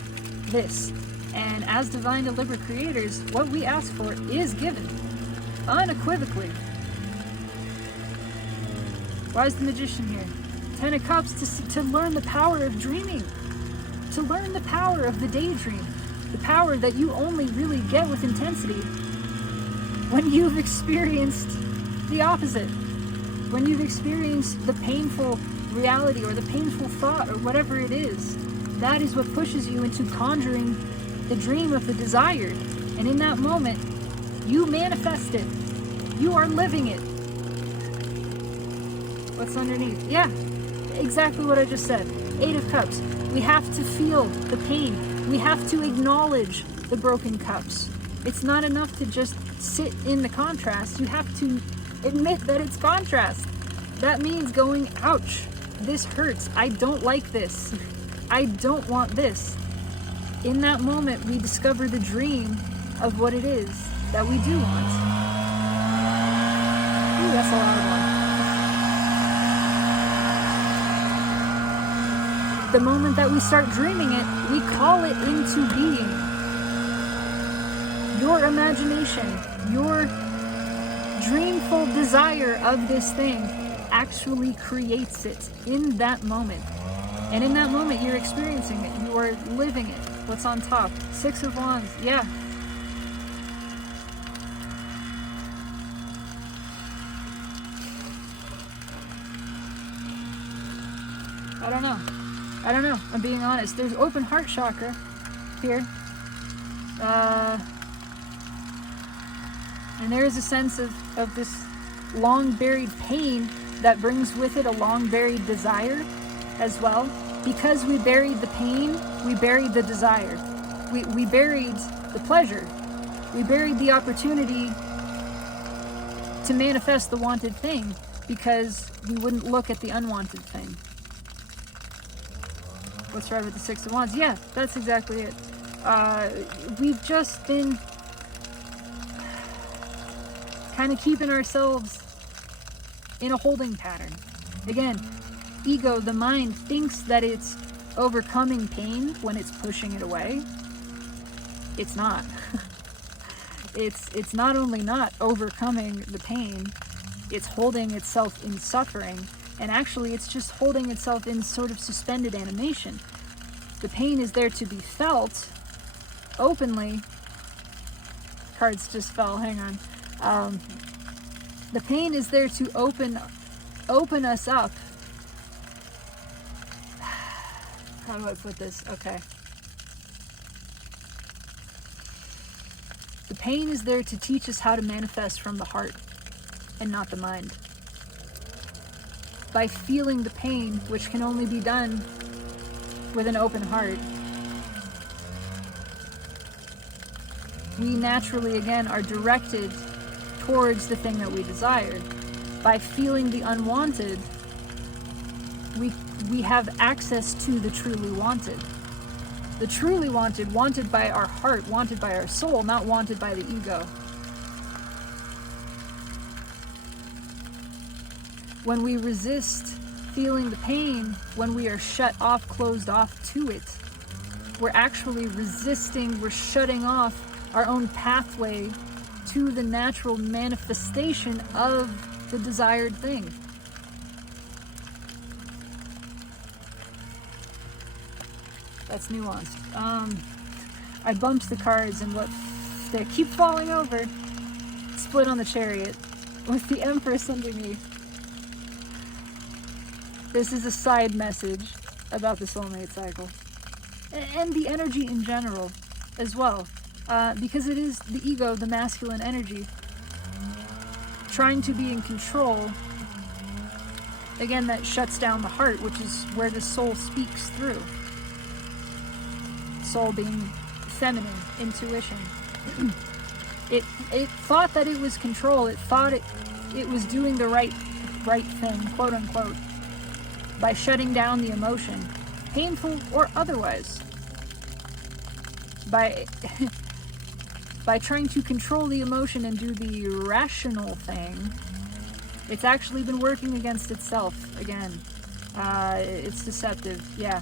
this. And as divine deliberate creators, what we ask for is given, unequivocally. Why is the Magician here? 10 of Cups to learn the power of dreaming, to learn the power of the daydream. The power that you only really get with intensity when you've experienced the opposite. When you've experienced the painful reality or the painful thought or whatever it is. That is what pushes you into conjuring the dream of the desired. And in that moment, you manifest it. You are living it. What's underneath? Yeah, exactly what I just said. 8 of Cups. We have to feel the pain. We have to acknowledge the broken cups. It's not enough to just sit in the contrast. You have to admit that it's contrast. That means going, ouch, this hurts. I don't like this. I don't want this. In that moment, we discover the dream of what it is that we do want. Ooh, that's a loud one. The moment that we start dreaming it, we call it into being. Your imagination, your dreamful desire of this thing actually creates it in that moment. And in that moment, you're experiencing it. You are living it. What's on top? 6 of Wands. Yeah. I don't know. I'm being honest. There's open heart chakra here. And there is a sense of this long buried pain that brings with it a long buried desire as well. Because we buried the pain, we buried the desire. We buried the pleasure. We buried the opportunity to manifest the wanted thing because we wouldn't look at the unwanted thing. What's right with the 6 of Wands? Yeah, that's exactly it. We've just been kind of keeping ourselves in a holding pattern. Again, ego, the mind, thinks that it's overcoming pain when it's pushing it away. It's not. It's not only not overcoming the pain, it's holding itself in suffering. And actually, it's just holding itself in sort of suspended animation. The pain is there to be felt openly. Cards just fell, hang on. The pain is there to open us up. How do I put this? Okay. The pain is there to teach us how to manifest from the heart and not the mind. By feeling the pain, which can only be done with an open heart, we naturally, again, are directed towards the thing that we desire. By feeling the unwanted, we have access to the truly wanted. The truly wanted, wanted by our heart, wanted by our soul, not wanted by the ego. When we resist feeling the pain, when we are shut off, closed off to it, we're actually resisting, we're shutting off our own pathway to the natural manifestation of the desired thing. That's nuanced. I bumped the cards and they keep falling over. Split on the Chariot with the Empress underneath. This is a side message about the soulmate cycle and the energy in general as well, because it is the ego, the masculine energy, trying to be in control. Again, that shuts down the heart, which is where the soul speaks through. Soul being feminine, intuition. It thought that it was control. It thought it was doing the right thing, quote unquote, by shutting down the emotion, painful or otherwise. By trying to control the emotion and do the rational thing, it's actually been working against itself again. It's deceptive, yeah.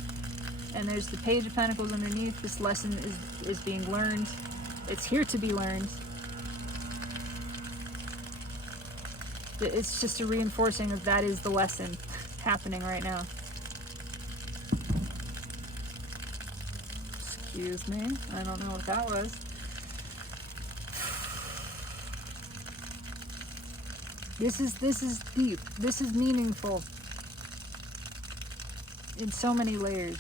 And there's the Page of Pentacles underneath. This lesson is being learned. It's here to be learned. It's just a reinforcing of that is the lesson happening right now. Excuse me. I don't know what that was. This is deep. This is meaningful in so many layers,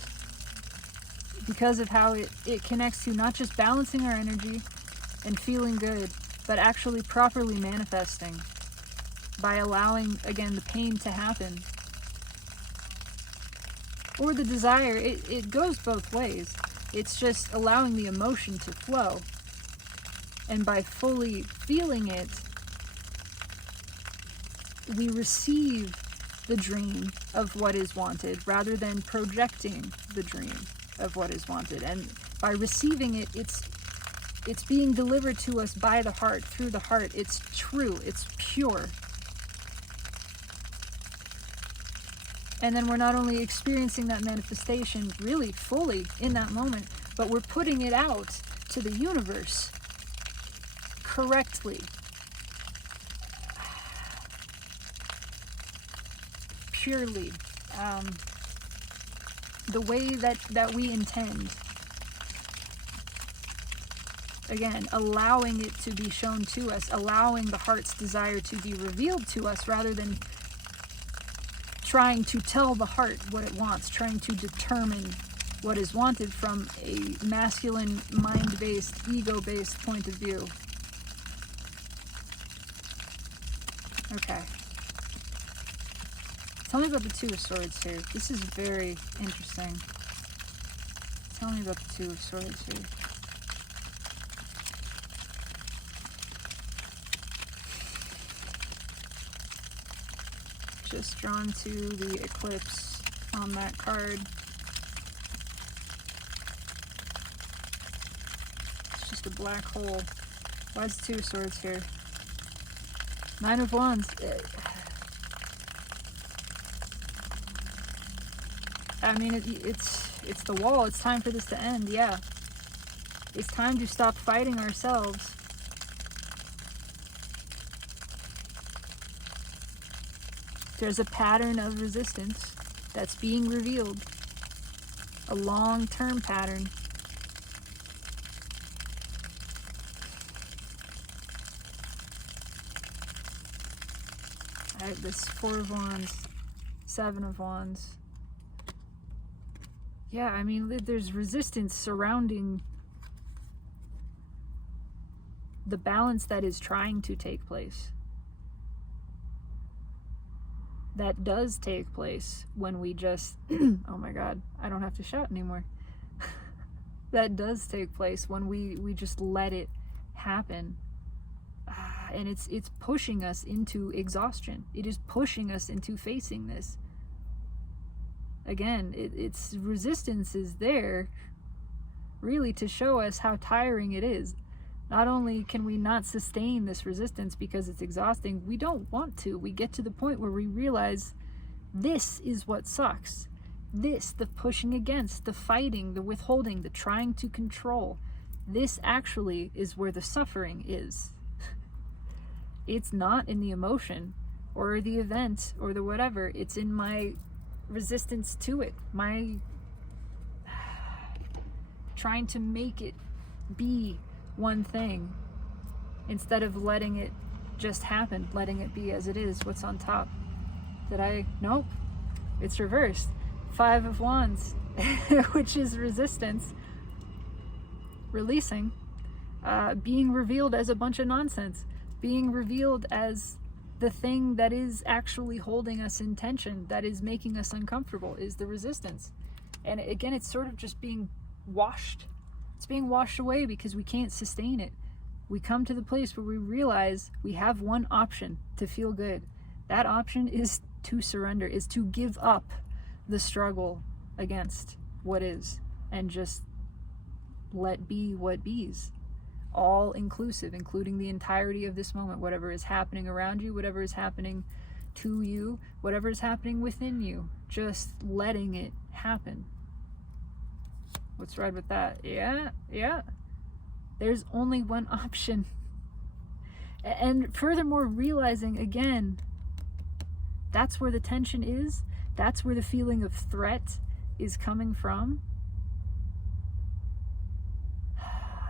because of how it connects to not just balancing our energy and feeling good, but actually properly manifesting by allowing, again, the pain to happen. Or the desire. It goes both ways. It's just allowing the emotion to flow. And by fully feeling it, we receive the dream of what is wanted rather than projecting the dream of what is wanted. And by receiving it, it's being delivered to us by the heart, through the heart. It's true, it's pure. And then we're not only experiencing that manifestation really fully in that moment, but we're putting it out to the universe correctly, purely, the way that we intend. Again, allowing it to be shown to us, allowing the heart's desire to be revealed to us rather than trying to tell the heart what it wants, trying to determine what is wanted from a masculine, mind-based, ego-based point of view. Okay. Tell me about the Two of Swords here. This is very interesting. Tell me about the Two of Swords here. Just drawn to the eclipse on that card. It's just a black hole. Why is the Two of Swords here? Nine of Wands. I mean, it's the wall. It's time for this to end, yeah. It's time to stop fighting ourselves. There's a pattern of resistance that's being revealed. A long-term pattern. I have this Four of Wands, Seven of Wands. Yeah, I mean, there's resistance surrounding the balance that is trying to take place. That does take place when we just, oh my God, I don't have to shout anymore. That does take place when we just let it happen. And it's pushing us into exhaustion. It is pushing us into facing this. Again, it's resistance is there really to show us how tiring it is. Not only can we not sustain this resistance because it's exhausting, we don't want to. We get to the point where we realize this is what sucks. the pushing against, the fighting, the withholding, the trying to control, this actually is where the suffering is. It's not in the emotion or the event or the whatever. It's in my resistance to it, my trying to make it be one thing instead of letting it just happen, letting it be as it is, what's on top. Nope, it's reversed. 5 of Wands, which is resistance, releasing, being revealed as a bunch of nonsense, being revealed as the thing that is actually holding us in tension, that is making us uncomfortable, is the resistance. And again, it's sort of just being washed. It's being washed away because we can't sustain it. We come to the place where we realize we have one option to feel good. That option is to surrender, is to give up the struggle against what is and just let be what be's. All inclusive, including the entirety of this moment, whatever is happening around you, whatever is happening to you, whatever is happening within you, just letting it happen. What's right with that? Yeah. There's only one option. And furthermore, realizing again, that's where the tension is. That's where the feeling of threat is coming from.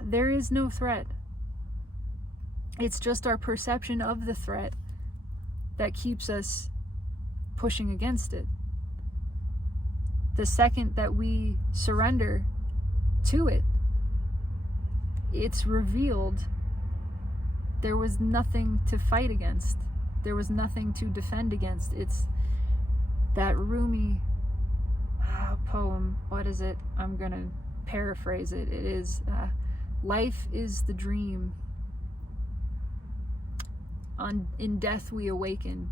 There is no threat. It's just our perception of the threat that keeps us pushing against it. The second that we surrender to it, it's revealed there was nothing to fight against. There was nothing to defend against. It's that Rumi poem. What is it? I'm going to paraphrase it. It is, life is the dream. In death we awaken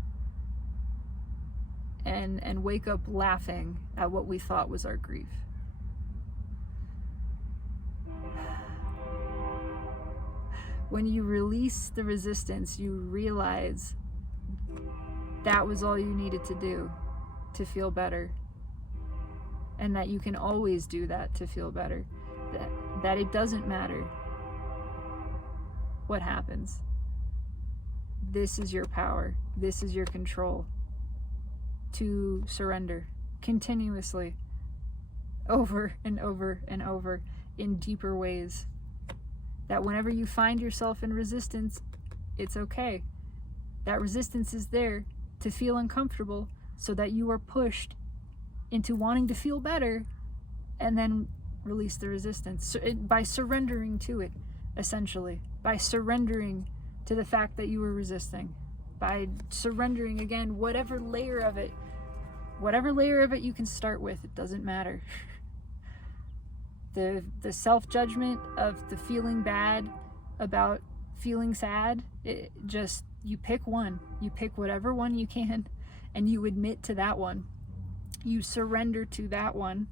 and wake up laughing at what we thought was our grief. When you release the resistance, you realize that was all you needed to do to feel better. And that you can always do that to feel better. That it doesn't matter what happens. This is your power. This is your control. To surrender continuously, over and over and over, in deeper ways. That whenever you find yourself in resistance, it's okay. That resistance is there to feel uncomfortable so that you are pushed into wanting to feel better and then release the resistance. So by surrendering to it, essentially. By surrendering to the fact that you were resisting. By surrendering, again, whatever layer of it you can start with, it doesn't matter. The self-judgment of the feeling bad about feeling sad, you pick one. You pick whatever one you can, and you admit to that one. You surrender to that one,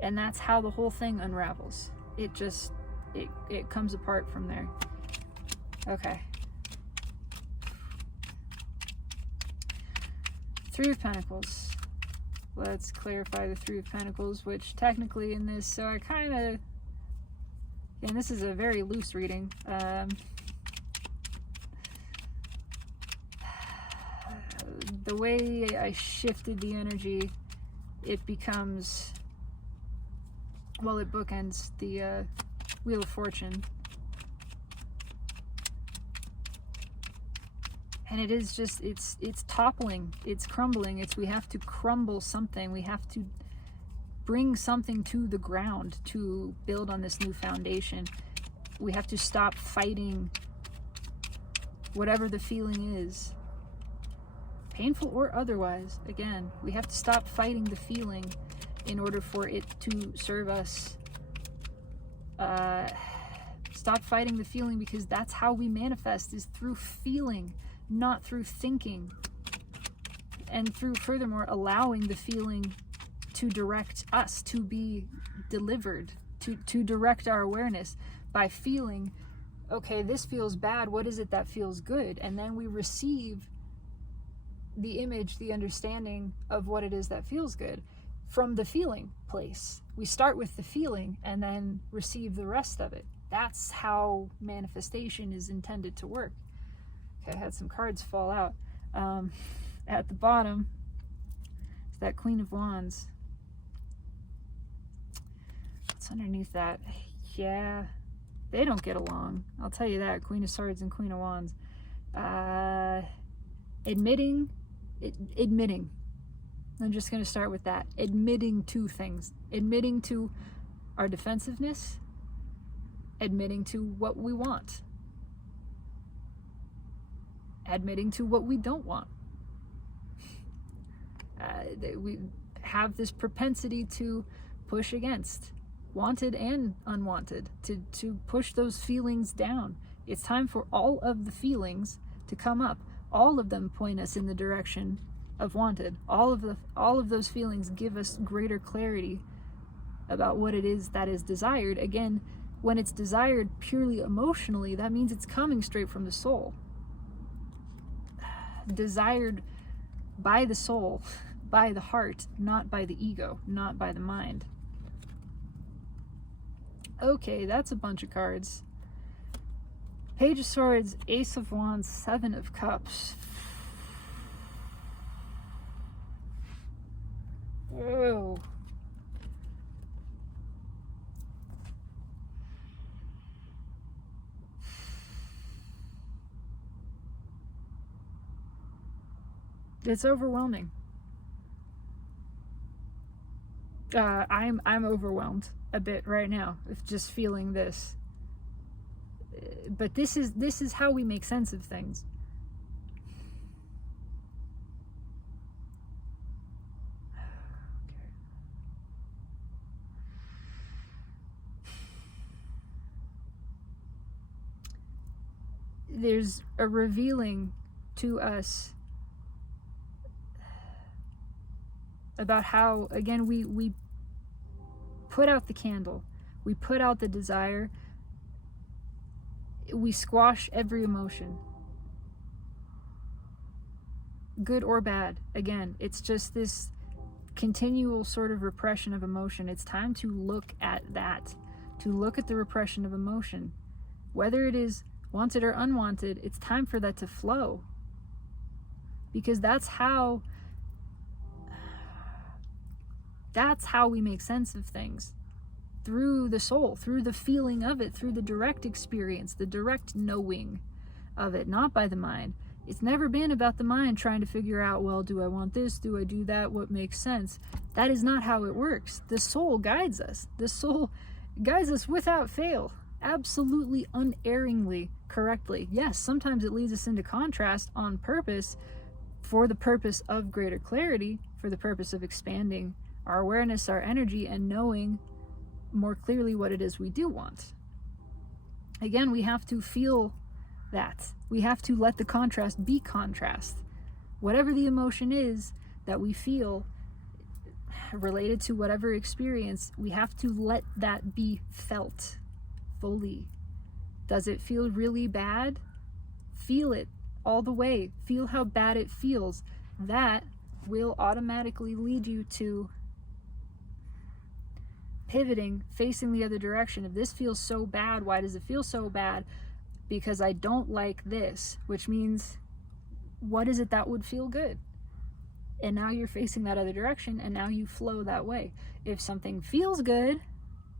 and that's how the whole thing unravels. It comes apart from there. Okay. 3 of Pentacles. Let's clarify the 3 of Pentacles, which technically in this, so I kind of, and this is a very loose reading. The way I shifted the energy, it becomes, well, it bookends the Wheel of Fortune. And it is just, it's toppling, it's crumbling, we have to crumble something, we have to bring something to the ground to build on this new foundation. We have to stop fighting whatever the feeling is, painful or otherwise. Again, we have to stop fighting the feeling in order for it to serve us. Stop fighting the feeling, because that's how we manifest, is through feeling, not through thinking, and through, furthermore, allowing the feeling to direct us, to be delivered, to direct our awareness by feeling, okay, this feels bad, what is it that feels good? And then we receive the image, the understanding of what it is that feels good. from the feeling place. We start with the feeling and then receive the rest of it. That's how manifestation is intended to work. Okay, I had some cards fall out. At the bottom is that Queen of Wands. What's underneath that? Yeah, they don't get along. I'll tell you that. Queen of Swords and Queen of Wands. Admitting. I'm just going to start with that. Admitting to things. Admitting to our defensiveness. Admitting to what we want. Admitting to what we don't want. We have this propensity to push against, wanted and unwanted, to push those feelings down. It's time for all of the feelings to come up. All of them point us in the direction of wanted. All of those feelings give us greater clarity about what it is that is desired. Again, when it's desired purely emotionally, that means it's coming straight from the soul. Desired by the soul, by the heart, not by the ego, not by the mind. Okay, that's a bunch of cards. Page of Swords, Ace of Wands, Seven of Cups. Oh. It's overwhelming. I'm overwhelmed a bit right now with just feeling this. But this is how we make sense of things. There's a revealing to us about how, again, we put out the candle, we put out the desire, we squash every emotion, good or bad. Again, it's just this continual sort of repression of emotion. It's time to look at that, to look at the repression of emotion, whether it is wanted or unwanted. It's time for that to flow, because that's how we make sense of things, through the soul, through the feeling of it, through the direct experience, the direct knowing of it, not by the mind. It's never been about the mind trying to figure out, well, do I want this? Do I do that? What makes sense? That is not how it works. The soul guides us. The soul guides us without fail, absolutely unerringly, correctly. Yes, sometimes it leads us into contrast on purpose, for the purpose of greater clarity, for the purpose of expanding our awareness, our energy, and knowing more clearly what it is we do want. Again, we have to feel that. We have to let the contrast be contrast. Whatever the emotion is that we feel related to whatever experience, we have to let that be felt fully. Does it feel really bad? Feel it all the way. Feel how bad it feels. That will automatically lead you to pivoting, facing the other direction. If this feels so bad, why does it feel so bad? Because I don't like this, which means, what is it that would feel good? And now you're facing that other direction, and now you flow that way. If something feels good,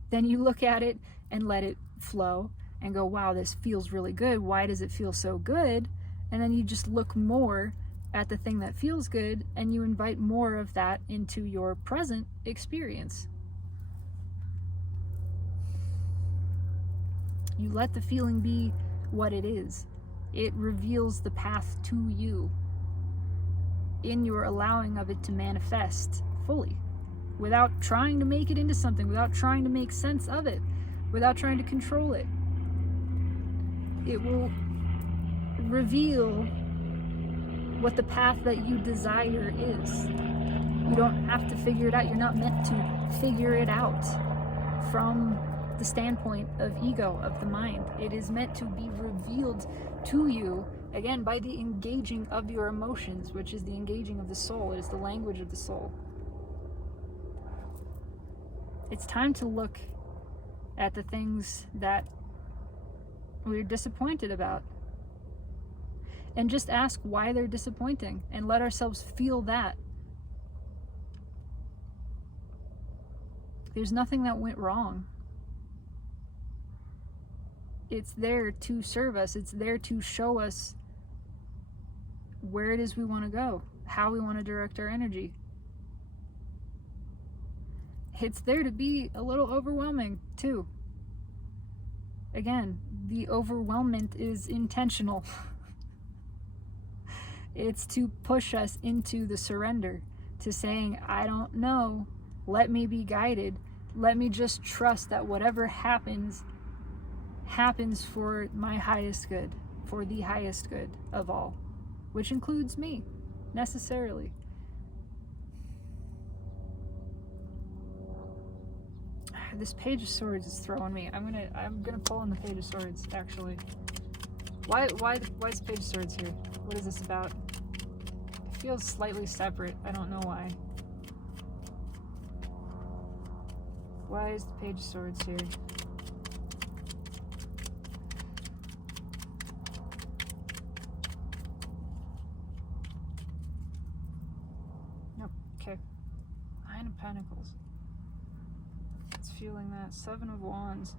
then you look at it and let it flow and go, wow, this feels really good. Why does it feel so good? And then you just look more at the thing that feels good, and you invite more of that into your present experience. You let the feeling be what it is. It reveals the path to you in your allowing of it to manifest fully, without trying to make it into something, without trying to make sense of it, without trying to control it. It will reveal what the path that you desire is. You don't have to figure it out. You're not meant to figure it out from the standpoint of ego, of the mind. It is meant to be revealed to you, again, by the engaging of your emotions, which is the engaging of the soul. It is the language of the soul. It's time to look at the things that we're disappointed about and just ask why they're disappointing and let ourselves feel that. There's nothing that went wrong. It's there to serve us. It's there to show us where it is we want to go, how we want to direct our energy. It's there to be a little overwhelming too. Again, the overwhelmment is intentional. It's to push us into the surrender, to saying, I don't know, let me be guided. Let me just trust that whatever happens, happens for my highest good, for the highest good of all, which includes me, necessarily. This Page of Swords is throwing me. I'm gonna pull on the Page of Swords, actually. Why is the Page of Swords here? What is this about? It feels slightly separate. I don't know why. Why is the Page of Swords here? Nope. Okay. Nine of Pentacles. It's feeling that. Seven of Wands.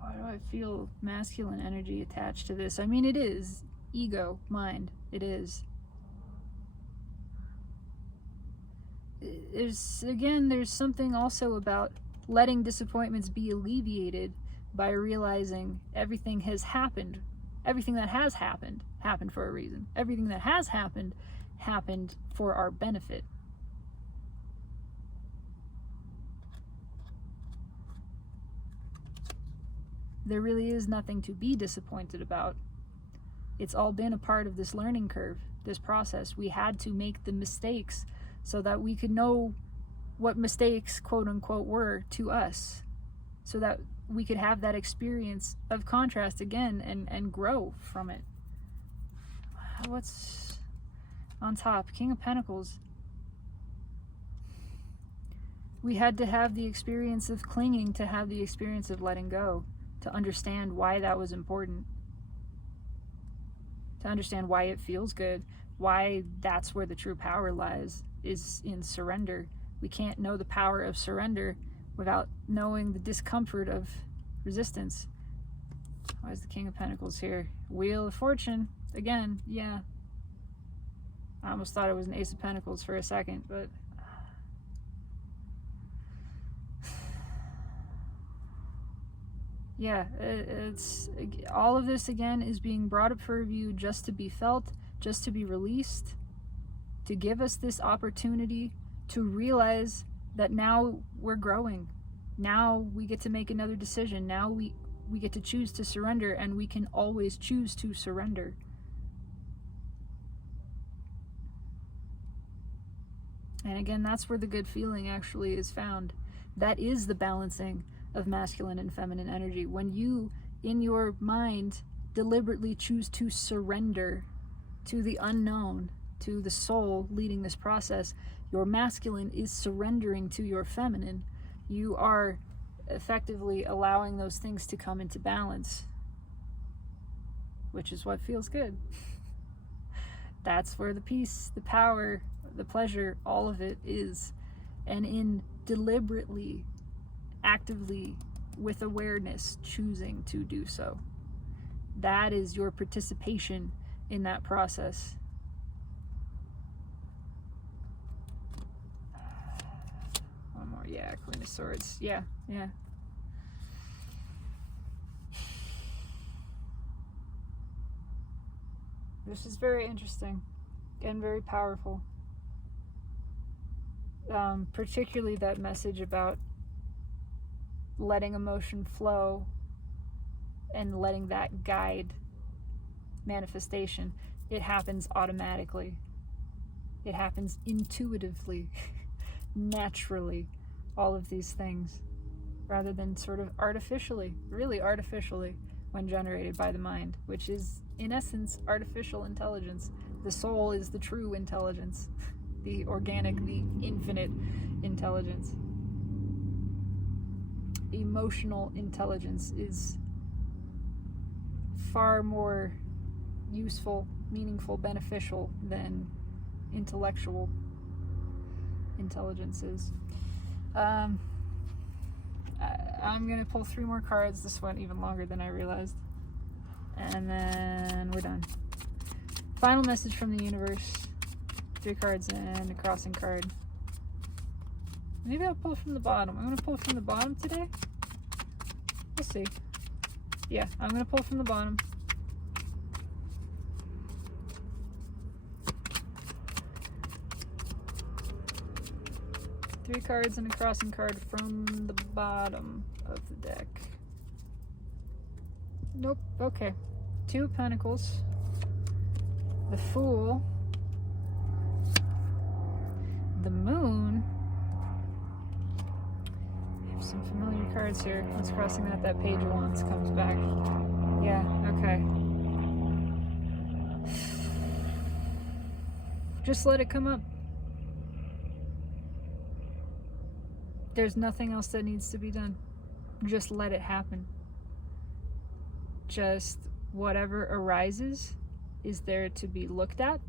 Why do I feel masculine energy attached to this? I mean, it is ego, mind. It is. There's something also about letting disappointments be alleviated by realizing everything has happened. Everything that has happened, happened for a reason. Everything that has happened, happened for our benefit. There really is nothing to be disappointed about. It's all been a part of this learning curve, this process. We had to make the mistakes so that we could know what mistakes, quote unquote, were to us, so that we could have that experience of contrast again and grow from it. What's on top? King of Pentacles. We had to have the experience of clinging to have the experience of letting go, to understand why that was important, to understand why it feels good, why that's where the true power lies, is in surrender. We can't know the power of surrender without knowing the discomfort of resistance. Why is the King of Pentacles here? Wheel of Fortune. Again, yeah. I almost thought it was an Ace of Pentacles for a second, but yeah, it's all of this again is being brought up for review just to be felt, just to be released, to give us this opportunity to realize that now we're growing. Now we get to make another decision. Now we get to choose to surrender, and we can always choose to surrender. And again, that's where the good feeling actually is found. That is the balancing of masculine and feminine energy. When you, in your mind, deliberately choose to surrender to the unknown, to the soul leading this process, your masculine is surrendering to your feminine. You are effectively allowing those things to come into balance, which is what feels good. That's where the peace, the power, the pleasure, all of it is. And in deliberately, actively, with awareness, choosing to do so, that is your participation in that process. One more, yeah, Queen of Swords, yeah. This is very interesting and very powerful. Particularly that message about letting emotion flow and letting that guide manifestation. It happens automatically. It happens intuitively, naturally, all of these things, rather than sort of artificially, really artificially, when generated by the mind, which is, in essence, artificial intelligence. The soul is the true intelligence, the organic, the infinite intelligence. Emotional intelligence is far more useful, meaningful, beneficial than intellectual intelligence is. I'm going to pull 3 more cards. This went even longer than I realized. And then we're done. Final message from the universe. 3 cards and a crossing card. Maybe I'll pull from the bottom. I'm going to pull from the bottom today. We'll see. Yeah, I'm going to pull from the bottom. Three cards and a crossing card from the bottom of the deck. Nope, okay. 2 of Pentacles. The Fool. The Moon. I have some familiar cards here. Once crossing that Page of Wands comes back. Yeah, okay. Just let it come up. There's nothing else that needs to be done. Just let it happen. Just whatever arises is there to be looked at,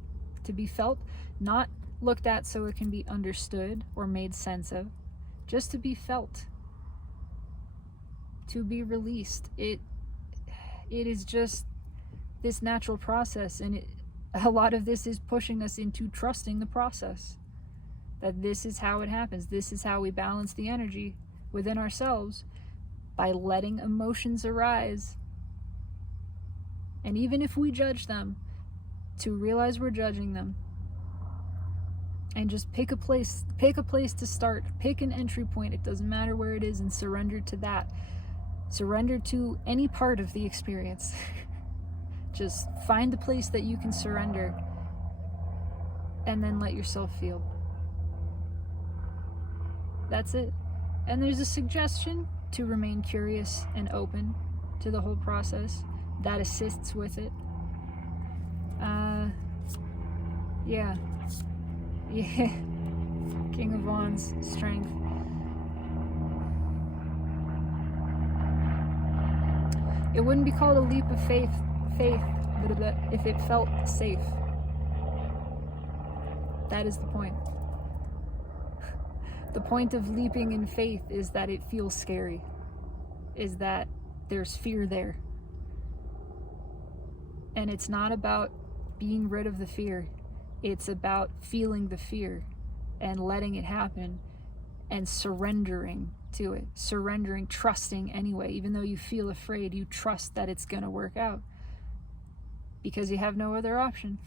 to be felt, not looked at so it can be understood or made sense of, just to be felt, to be released. It is just this natural process, and a lot of this is pushing us into trusting the process. That this is how it happens. This is how we balance the energy within ourselves, by letting emotions arise. And even if we judge them, to realize we're judging them. And just pick a place to start. Pick an entry point. It doesn't matter where it is, and surrender to that. Surrender to any part of the experience. Just find the place that you can surrender, and then let yourself feel. That's it. And there's a suggestion to remain curious and open to the whole process. That assists with it. Yeah. King of Wands, strength. It wouldn't be called a leap of faith if it felt safe. That is the point. The point of leaping in faith is that it feels scary, is that there's fear there. And it's not about being rid of the fear. It's about feeling the fear and letting it happen and surrendering to it. Surrendering, trusting anyway. Even though you feel afraid, you trust that it's going to work out because you have no other option.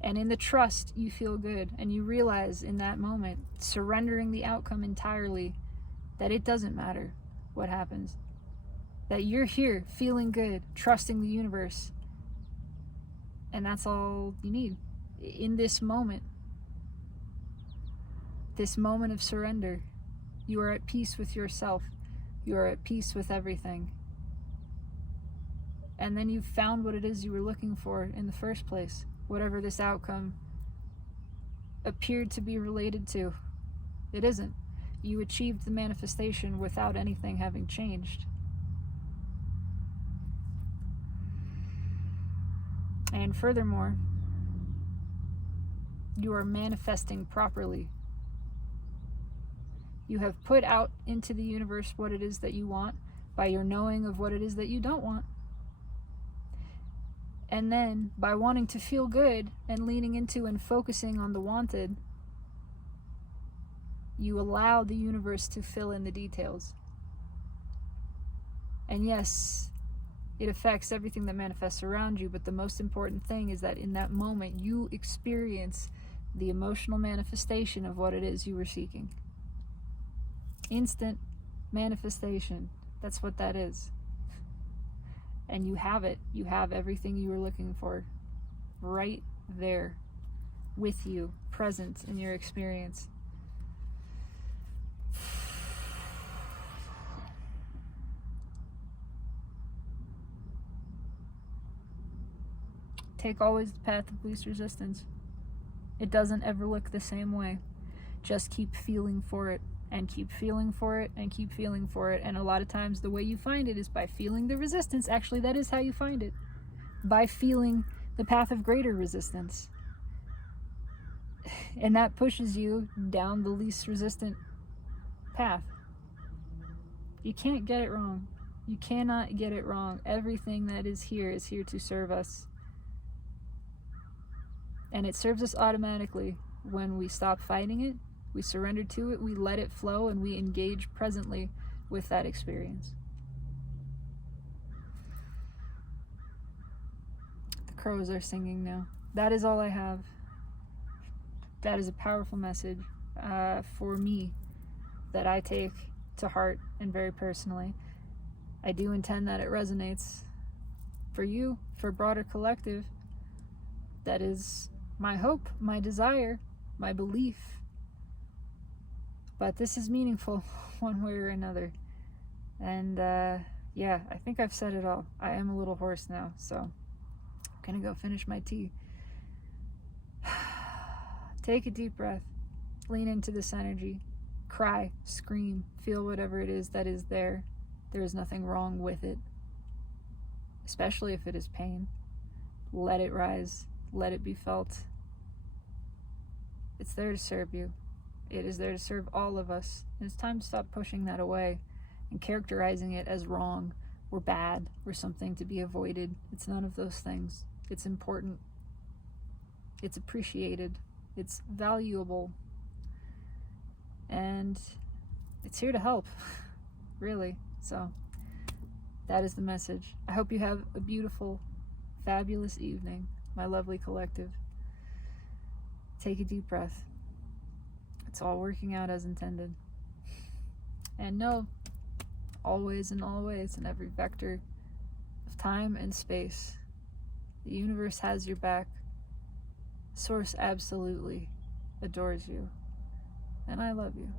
And in the trust, you feel good, and you realize in that moment, surrendering the outcome entirely, that it doesn't matter what happens. That you're here, feeling good, trusting the universe. And that's all you need. In this moment of surrender, you are at peace with yourself. You are at peace with everything. And then you've found what it is you were looking for in the first place. Whatever this outcome appeared to be related to, it isn't. You achieved the manifestation without anything having changed. And furthermore, you are manifesting properly. You have put out into the universe what it is that you want by your knowing of what it is that you don't want. And then, by wanting to feel good and leaning into and focusing on the wanted, you allow the universe to fill in the details. And yes, it affects everything that manifests around you, but the most important thing is that in that moment, you experience the emotional manifestation of what it is you were seeking. Instant manifestation. That's what that is. And you have it. You have everything you were looking for right there with you, present in your experience. Take always the path of least resistance. It doesn't ever look the same way. Just keep feeling for it, and keep feeling for it, and keep feeling for it. And a lot of times the way you find it is by feeling the resistance. Actually, that is how you find it. By feeling the path of greater resistance. And that pushes you down the least resistant path. You can't get it wrong. You cannot get it wrong. Everything that is here to serve us. And it serves us automatically when we stop fighting it, we surrender to it, we let it flow, and we engage presently with that experience. The crows are singing now. That is all I have. That is a powerful message for me that I take to heart and very personally. I do intend that it resonates for you, for broader collective. That is my hope, my desire, my belief. But this is meaningful one way or another. And yeah, I think I've said it all. I am a little hoarse now, so I'm gonna go finish my tea. Take a deep breath. Lean into this energy. Cry, scream, feel whatever it is that is there. There is nothing wrong with it, especially if it is pain. Let it rise. Let it be felt. It's there to serve you. It is there to serve all of us. And it's time to stop pushing that away and characterizing it as wrong or bad or something to be avoided. It's none of those things. It's important. It's appreciated. It's valuable. And it's here to help, really. So that is the message. I hope you have a beautiful, fabulous evening, my lovely collective. Take a deep breath. It's all working out as intended. And know, always and always, in every vector of time and space, the universe has your back. Source absolutely adores you. And I love you.